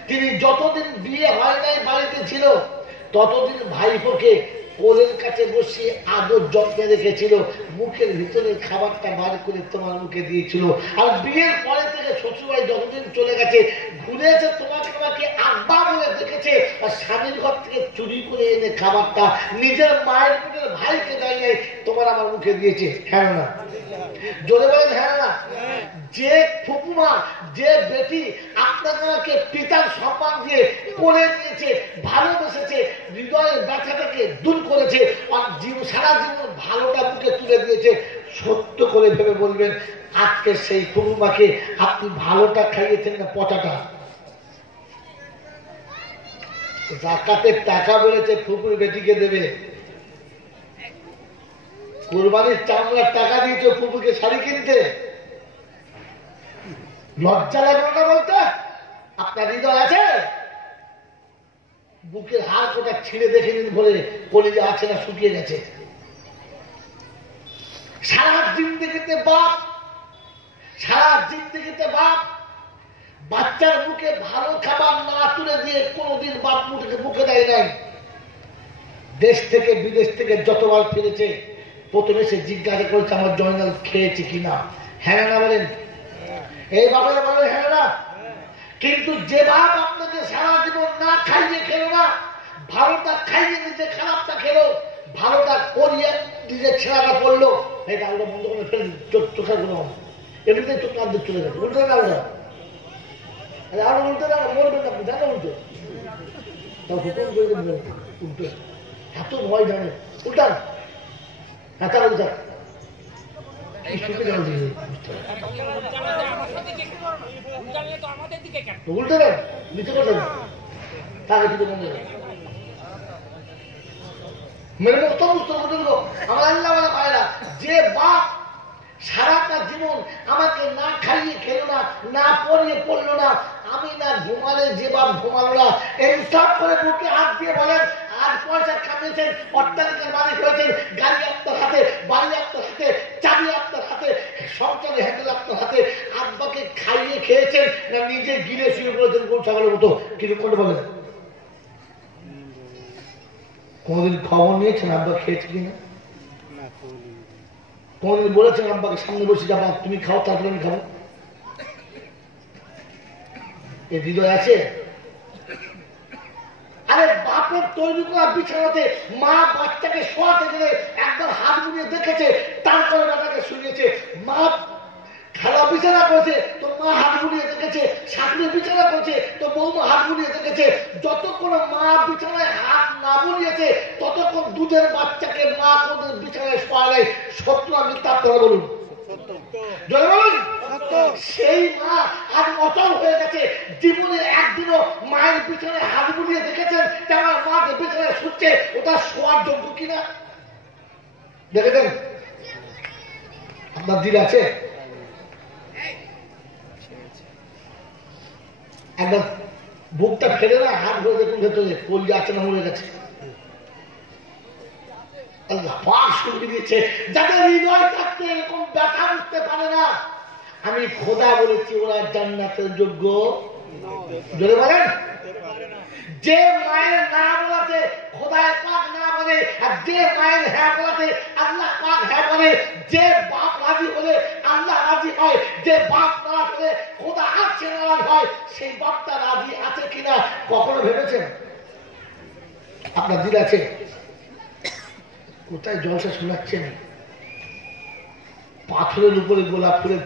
তিনি যতদিন বিয়ে হয় নাই বাড়িতে ছিল ততদিন ভাইপোকে কোলের কাছে বসিয়ে আদর যত্নে রেখেছিল, মুখের ভিতরে খাবারটা বার করে তোমার মুখে দিয়েছিল। আর বিয়ের পরে থেকে শ্বশুরবাড়ি যতদিন চলে গেছে ঘুরেছে, তোমাকে আমাকে আব্বা বলে দেখেছে, আর স্বামীর ঘর থেকে চুরি করে এনে খাবারটা নিজের মায়ের পেটের ভাইকে দেয় নাই, তোমার আমার মুখে দিয়েছে। হ্যাঁ না? জোরে বলেন হ্যাঁ না? যে ফুপুমা, যে বেটি আপনাকে আমাকে পিতার সম্মান দিয়ে করে নিয়েছে, ভালোবেসেছে, হৃদয়ের ব্যথাটাকে দূর করেছে, আর সারা জীবন ভালোটা মুখে তুলে দিয়েছে, সত্য করে ভেবে বলবেন আজকে সেই ফুপুমাকে আপনি ভালোটা খাইয়েছেন না পচাটা? জাকাতের টাকা বলেছে ফুপুর বেটিকে দেবে, কোরবানির চামড়ার টাকা দিয়েছে ফুপুকে শাড়ি কিনতে, লজ্জা লাগলো না বলতে? আপনার হৃদয় আছে? বুকের হাড় কোটা ছিঁড়ে দেখে নিন বলে কলিজা আছে না শুকিয়ে গেছে? সারা জিন্দেগিতে বাপ, সারা জিন্দেগিতে বাপ বাচ্চার মুখে ভালো খাবার না তুলে দিয়ে কোনোদিন বাপ মুখে দেয় নাই। দেশ থেকে বিদেশ থেকে যতবার ফিরেছে প্রথমে সে জিজ্ঞাসা করেছে আমার জয়নাল খেয়েছে কিনা। হ্যাঁ না বলেন? এই বাবারা বলে হ্যাঁ না? কিন্তু যে বাপ আপনাকে সারা জীবন না খাইয়ে খেলো না, ভালোটা খাইয়ে নিজে খারাপটা খেলো, ভালোটা করিয়ে নিজের ছেলেটা পড়লো, এটা আমরা বন্ধ করে ফেলে চোখের গুলো এমনিতেই চোখ কাঁদতে চলে গেছে। উল্টে না ওরা, আরো উল্টে না, মরবেন আপনি জানেন উল্টে, তাও হুকুম করে দেবেন উল্টে, এত ভয় জানে উল্টান, হ্যাঁ তার উল্টান উল্টে দেন নিচে করে দেবেন, তাকে কিছু বন্ধ দেবেন। মেরে মুক্ত বুঝতে আমার আল্লাহ পায়রা, যে বাপ সারাটা জীবন আমাকে না খাইয়ে খেলো না, না পরিয়ে পড়লো না, আমি না ঘুমালে যে বাপ ঘুমালো না, ইনসাফ করে বুকে হাত দিয়ে বলেন আজ পয়সা কামিয়েছেন, অট্টালিকার মালিক হয়েছেন, গাড়ি আপনার হাতে, বাড়ি আপনার হাতে, চাবি আপনার হাতে, সংসারের হ্যান্ডেল আপনার হাতে, আব্বাকে খাইয়ে খেয়েছেন না নিজে গিলে শুয়ে পড়েছেন কোন ছাগলের মতো? কিছু করে বলেন, কোনদিন খবর নিয়েছেন আব্বা খেয়েছে কিনা? কোনদিন বলেছেন আব্বাকে সামনে বসে যাবা তুমি খাও তারপরে আমি খাবো? এই হৃদয় আছে? আরে বাপের তৈরি করা বিছানাতে মা বাচ্চাকে শোয়াতে গেলে একবার হাত বুলিয়ে দেখেছে, তারপরে বাচ্চাকে শুনিয়েছে। মা খেলা বিছানা করেছে তো মা হাত বুলিয়ে দেখেছে, শাশুড়ি বিছানা করেছে তো বৌমা হাত বুলিয়ে দেখেছে। যতক্ষণ মা বিছানায় হাত না বুলিয়েছে ততক্ষণ দুধের বাচ্চাকে মা কোনদিন বিছানায় শোয়া নেয়। সত্য আমি তার ধরে বলুন, সেই মা আজ অচল হয়ে গেছে। জীবনে একদিনও মায়ের পিছনে হাত বুলিয়ে দেখেছেন যারা মা পিছনে শুচ্ছে ওটা শোয়ার যোগ্য কিনা? দেখেছেন? আপনার দিল আছে? একদম বুকটা ফেলে না, হাত ধরে দেখুন ভেতরে কলজি আছে না মরে গেছে। আল্লাহ পাক শুনিয়ে দিচ্ছে যাদের হৃদয় থাকতে এরকম ব্যথা বুঝতে পারে না, আমি খোদা বলেছি ওরা জান্নাতের যোগ্য। জোরে বলেন। যে মায়ের না বলাতে খোদায় পাক না বলে, আর যে মায়ের হ্যাঁ বলাতে আল্লাহ পাক হ্যাঁ বলে, যে বাপ রাজি হলে আল্লাহ রাজি হয়, যে বাপ নারাজ হলে খোদা আছে নারাজ হয়, সেই বাপটা রাজি আছে কিনা কখনো ভেবেছেন? আপনার দিল আছে? কোথায় জলসা শোনাচ্ছেন? পাথরের উপরে গোলাপ ফুলের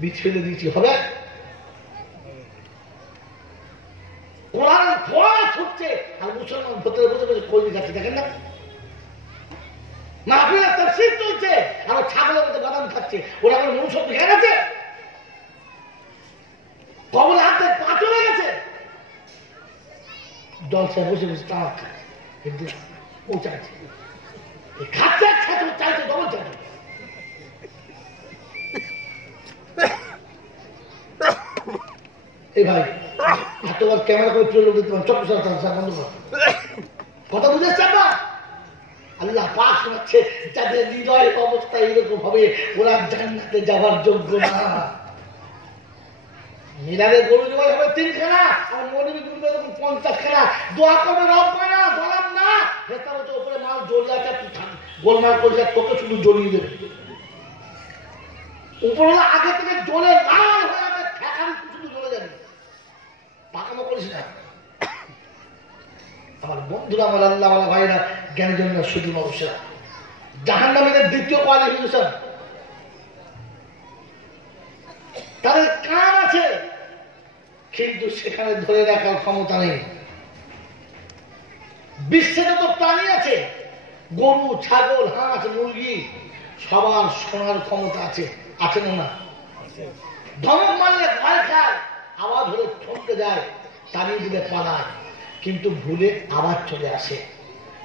বীজ ফেলে দিয়েছি, হবে? কোরআন ফোড়া ছুটছে আর মুসলমান ভেতরে বসে বসে কলমি খাচ্ছে, দেখেন না? মাহফিলের তাফসীর চলছে আর ছাগলের মধ্যে বাদাম খাচ্ছে, ওরা কোনো মনুষ্য দেখে গেছে? কবলে হাতে পা চলে গেছে, জলসায় বসে বসে তামাক খাচ্ছে, কিন্তু ও চাইছে খাচ্ছে, খাচ্ছে চাইছে ডবল চাইছে। এই ভাই এতবার ক্যামেরা করে তুলে লোক দিতে পারেন, চব্বিশ বন্ধ কর। কথা বুঝেছে না? আল্লাহ পাক শোনাচ্ছে যাদের হৃদয় অবস্থা এরকম হবে ওরা জান্নাতে যাওয়ার যোগ্য না। মিলাদের গরু জবাই হবে 3 খানা আর মৌলবী গুনবে এরকম 50 খানা। দোয়া করবে রব্বানা জ্বলাম না, ভেতরে তো উপরে মাল জ্বলিয়ে আছে, গোলমাল করলে তোকে শুধু জ্বলিয়ে দেবে। উপরওয়ালা আগে থেকে জ্বলে লাল হয়ে যাবে, ঠেকানি শুধু জ্বলে যাবে। পাকামো করিস না আমার বন্ধুরা, আমার আল্লাহ ভাইরা, জ্ঞানের জন্য শুধু মানুষেরা। জাহান্নামীদের দ্বিতীয় কোয়ালিফিকেশন, তাদের কান আছে কিন্তু সেখানে ধরে রাখার ক্ষমতা নেই। বিশ্বে যত প্রাণী আছে, গরু, ছাগল, হাঁস, মুরগি, সবার শোনার ক্ষমতা আছে, আছে না? না, ধমক মারলে ভয় খায়, আওয়াজ হলে থমকে যায়, তাড়িয়ে দিলে পালায়, কিন্তু ভুলে আবার চলে আসে।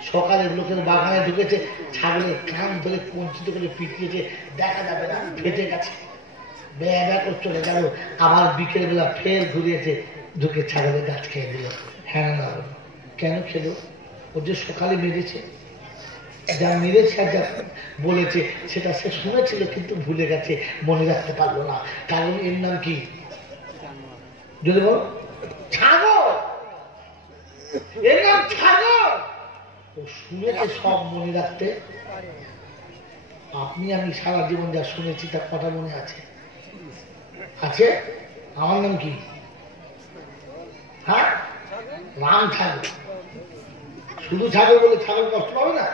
সকালে লোকের বাগানে ঢুকেছে, ছাগলের কান ধরে কঞ্চিত করে পিটিয়েছে, দেখা যাবে না, ফেটে গেছে, ব্যা করে চলে গেল। আবার বিকেল বেলা ফের ঘুরিয়েছে, ঢুকে ছাগলের গাছ খেয়ে দিল। হ্যাঁ না, কেন খেলো? ও যে সকালে মেরেছে, যা মেরেছে আর যা বলেছে সেটা সে শুনেছিল কিন্তু ভুলে গেছে, মনে রাখতে পারলো না। কারণ এর নাম কি? যদি বল ছাগল, এর নাম ছাগল। ও শুনেছে সব মনে রাখতে। আপনি আমি সারা জীবন যা শুনেছি তার কথা মনে আছে? আছে? আমার নাম কি? হ্যাঁ, রাম ছাগল। শুধু ছাগল বলে ছাগল কষ্ট পাবে না?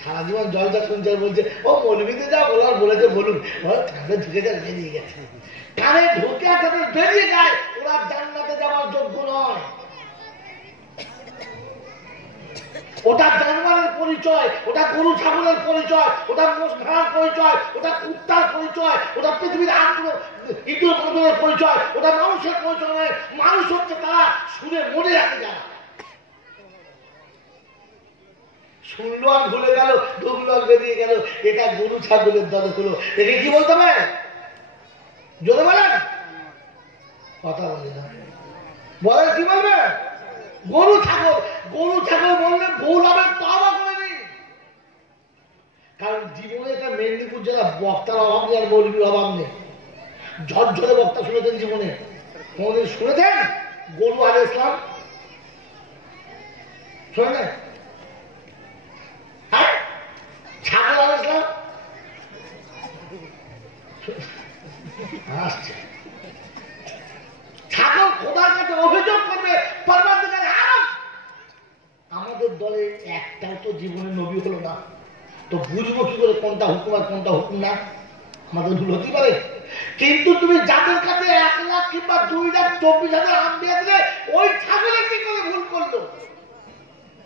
সারা জীবন জলটা শুনছে, বলছে ও মৌলবীতে যা বলার বলেছে বলুন, কানে ঢুকে যায়, বেরিয়ে গেছে। কানে ঢুকে তাদের বেরিয়ে যায়, ওরা জান্নাতে যাওয়ার যোগ্য নয়। ওটা জানোয়ারের পরিচয়, ওটা গরু ছাগলের পরিচয়, ওটা মোষঘাড়ার পরিচয়, ওটা কুত্তার পরিচয়, ওটা পৃথিবীর আর কোনো ইঁদুর পতনের পরিচয়, ওটা মানুষের পরিচয় নয়। মানুষ হচ্ছে তারা শুনে মনে রাখে যারা শুনলো আর ভুলে গেল, ঢুকলো আর বেরিয়ে গেল, এটা গরু ছাগলের দলে হলো। একে কি বলতে হবে? জোরে বলেন, কথা বলে না, বলেন কি বলবে? গরু ছাগল। গরু ছাগল বললে ভুল হবে, তওবা করে নিন। কারণ জীবনে এটা মেদিনীপুর জেলা বক্তার অভাব নেই আর মৌলবীর অভাব নেই। ঝরঝরে বক্তা শুনেছেন জীবনে? কোনদিন শুনেছেন গরু আর ইসলাম? শোনেন? হ্যাঁ, ছাগল আর ইসলাম আসছে। ছাগল খোদার কাছে অভিযোগ করবে, পরবর্তীকালে আমাদের দলে একটাও তো জীবনে নবী হলো না, তো বুঝবো কি করে কোনটা হুকুম আর কোনটা হুকুম না? আমাদের ভুল হতে পারে। কিন্তু তুমি যাদের কাছে 1 লাখ কিংবা 2,24,000 আম দিয়ে দিলে, ওই ছাগলের কি করে ভুল করলো?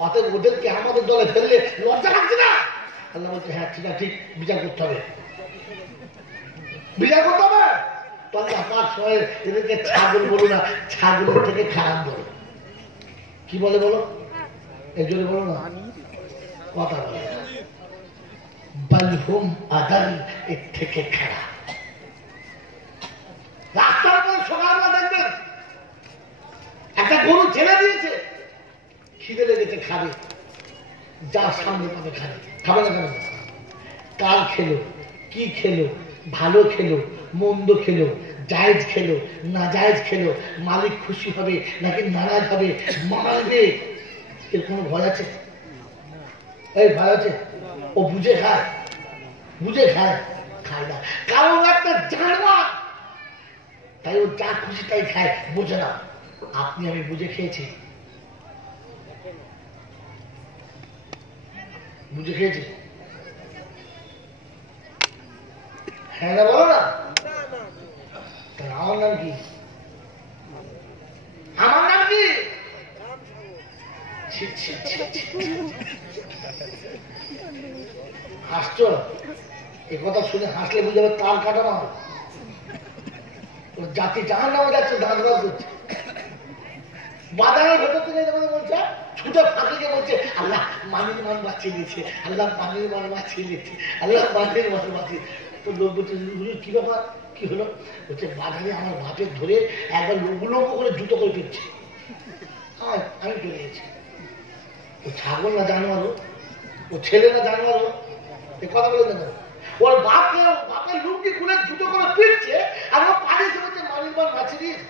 অতএব ওদেরকে আমাদের দলে ফেললে লজ্জা লাগছে না? আল্লাহ বলছে হ্যাঁ ঠিক আছে, ঠিক বিচার করতে হবে, বিচার করতে হবে। তবে আপনার সময় এদেরকে ছাগল বলো না, ছাগলের থেকে খারাপ বলো। কি বলে বলো? এই জন্য বলো না, কথা বলে না। বালহুম আদাল, এর থেকে খারাপ। গরু ছেড়ে দিয়েছে, খিদে লেগেছে, খাবে, যা সামনে পাবে খাবে, খাবে না কেন? কাল খেলো, কি খেলো, ভালো খেলো, মন্দ খেলো, জায়েজ খেলো, না জায়েজ খেলো, মালিক খুশি হবে নাকি নারাজ হবে, মারবে, এর কোনো ভয় আছে? এই ভয় আছে? ও বুঝে খায়, বুঝে খায়? খায় না, কারণ একটা জানোয়ার, তাই ও যা খুশি তাই খায়, বুঝে না। আপনি আমি বুঝে খেয়েছি, বুঝে খেয়েছি, হ্যাঁ না বলো না? আমার নাম কি? আমার নাম কি? হাসছো? এ কথা শুনে হাসলে বুঝে যাবে তার কাটা না, জাতি জাহান নামে যাচ্ছে, দাঁত বাজ করছে। বাজারের ভেতর থেকে বলছে, ছুটে ফাঁকিকে বলছে, আল্লাহ মানির মান বাঁচিয়ে দিয়েছে, আল্লাহ মানির মান বাঁচিয়ে দিয়েছে, আল্লাহ মানির মান বাঁচিয়ে। তো লোক বলছে, কি ব্যাপার, কি হলো? বলছে, বাজারে আমার বাপের ধরে একবার লম্ব করে জুতো করে ফিরছে, আমি চলে গেছি। ও ছাগল না জানোয়ারও, ও ছেলে না জানোয়ারও, এ কথা বলে দেন। ওর বাপকে বাপের লুঙ্গি খুলে জুতো করে ফিরছে, আর ও পালিয়েছে বলছে মানির মান বাঁচিয়ে দিয়েছে।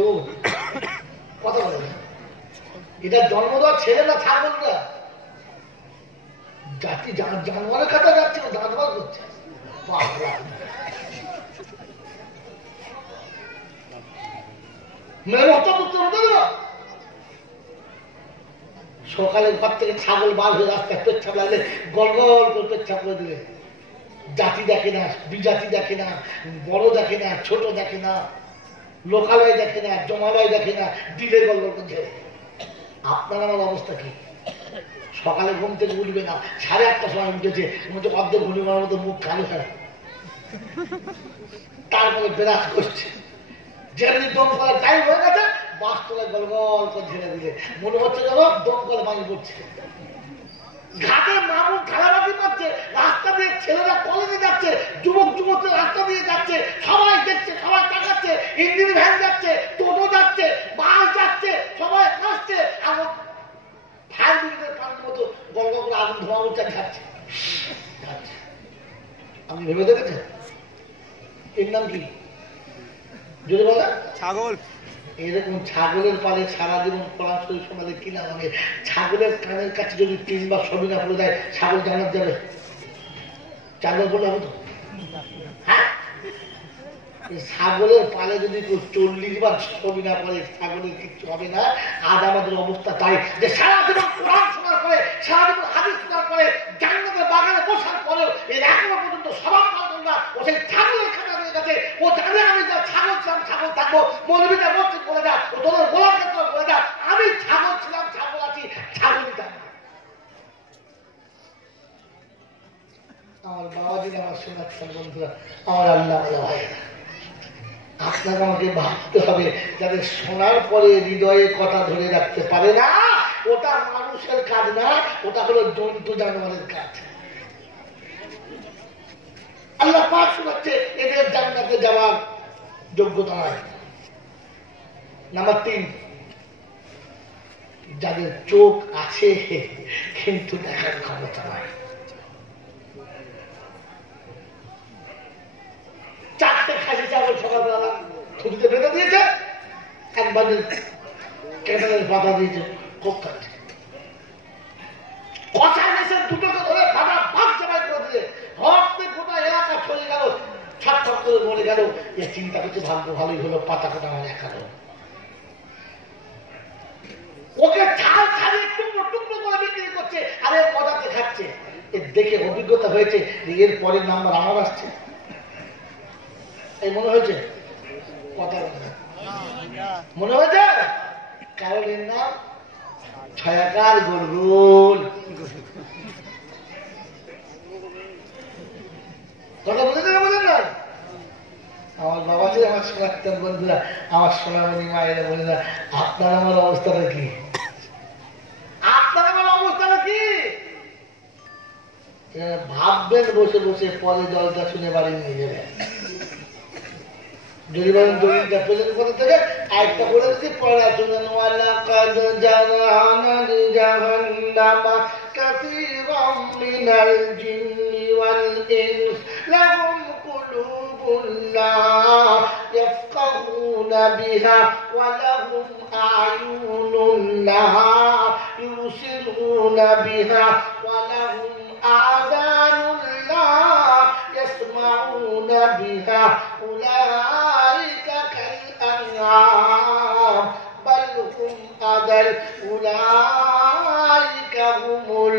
ও কথা বলে না, এটা জন্ম দেওয়া ছেলে না ছাগল না, জাতি জানোয়ারের খাতা যাচ্ছে, দাঁত বার করছে। সকালে ঘর থেকে ছাগল বার হয়ে রাস্তায় পেচ্ছাপ লাগলে গল গল করে পেচ্ছাপ করে দিলে, জাতি দেখে না, বিজাতি দেখে না, বড় দেখে না, ছোট দেখে না, লোকালয় দেখে না, জমালয় দেখে না, দিলে গল গল করছে। আপনার আমার অবস্থা কি? সকালে ঘুম থেকে উঠবে না, 8:30টার সময় উঠেছে, অর্ধেক ঘুমি মারার মতো মুখ কালো হয়, তারপরে বিরাজ করছে, যেমনি দম করার টাইম হয়ে গেছে, বাস তোলায় গল গল করে ঝেড়ে দিলে মনে হচ্ছে যেন দম করে পানি পড়ছে। ঘাটে মামুন খেলাবাজি পাচ্ছে, রাস্তা দিয়ে ছেলেরা কলেজে যাচ্ছে, যুবক যুবকরা রাস্তা দিয়ে যাচ্ছে, সবাই দেখছে, সবাই তাকাচ্ছে, ইঞ্জিন ভ্যান যাচ্ছে, টোটো যাচ্ছে, বাস যাচ্ছে, সবাই আসছে, এমন ফায়ার ব্রিগেডের পানির মতো গল গল করে আগুন ধোঁয়া উঠে যাচ্ছে। আপনি ভেবে দেখেছেন এর নাম কি? যদি বলেন ছাগল। এরকম ছাগলের পালে সারা জীবন পড়াশোনা শোনালে কি লাভ হবে? ছাগলের কানের কাছে যদি 3 বার ছবি না পড়ে যায়, ছাগল জানার যাবে? 4 বার পড়লে হবে তো? হ্যাঁ, ছাগলের পালে যদি 40 বার ছবি না পড়ে, ছাগলের কিচ্ছু হবে না। আজ আমাদের অবস্থা তাই যে সারা জীবন কোরআন শোনার পরে, সারা জীবন হাদিস শোনার পরে, জান্নাতের বাগানে বসার পরেও এর এখনো পর্যন্ত স্বভাব পালন না। ও সেই ছাগলের খাতা হয়ে গেছে। ও জানে আমি যা ছাগল ছিলাম ছাগল থাকবো, মৌলবীটা মসজিদ বলে যা, ও তোদের গোলার ক্ষেত্রে বলে যা, আমি ছাগল ছিলাম ছাগল আছি, ছাগলই থাকবো। আমার বাবাজিরা, আমার শোনাচ্ছেন বন্ধুরা, আমার আল্লাহ ভাই, আপনাকে আমাকে ভাবতে হবে, যাদের শোনার পরে হৃদয়ে কথা ধরে রাখতে পারে না, ওটা মানুষের কাজ না, ওটা হলো জন্তু জানোয়ারের কাজ। আল্লাহ পাক শোনাচ্ছে, এদের জান্নাতে যাওয়ার যোগ্যতা নাই। নাম্বার 3, যাদের চোখ আছে কিন্তু দেখার ক্ষমতা নাই। 4টে খাসি চাবল সকালবেলা ছুটিতে বেঁধে দিয়েছে, একবার ক্যামেরার বাধা দিয়েছে, খুব খাচ্ছে। কষা মেশে দুটোকে ধরে ফাটা ভাগ জমাই করে দিলে, হঠাৎ গোটা এলাকা চলে গেল, ছট করে মরে গেল। এ চিন্তা করছে, ভাগ্য ভালোই হলো, পাতা কাটা আমার একালো। ওকে ছাল ছাড়িয়ে টুকরো টুকরো করে বিক্রি করছে, আর এর পদার্থে খাচ্ছে। এর দেখে অভিজ্ঞতা হয়েছে যে এর পরের নাম্বার আমার আসছে। এই মনে হয়েছে? কথা মনে হয়েছে? কারণ এর নাম ছয়াকার গোলগোল। কথা বুঝে বোঝেন না? আমার বাবাজি, আমার শোনাচ্ছেন বন্ধুরা, আমার সোনামণি মায়েরা বোনেরা, আপনার আমার অবস্থাটা কি? আপনার আমার অবস্থাটা কি? ভাববেন বসে বসে, পরে জলটা শুনে বাড়ি নিয়ে যাবেন। যদি বলেন দলিলটা পেলেন কোথা থেকে, আরেকটা বলে দিচ্ছি পড়া শুনেন। ওয়ালাকাদ জারানা লিজাহান্নামা কাসীরাম মিনাল জিন্নি ওয়াল ইনস লাহুম কুলুবুন লা ইয়াফকাহুনা বিহা ওয়া লাহুম আ'য়ুনুন লা ইউবসিরুনা বিহা ওয়া লাহুম আযানুন লা ইয়াসমাউনা বিহা উলাইকা কাল আনআম বাল হুম আদাল উলাইকা হুমুল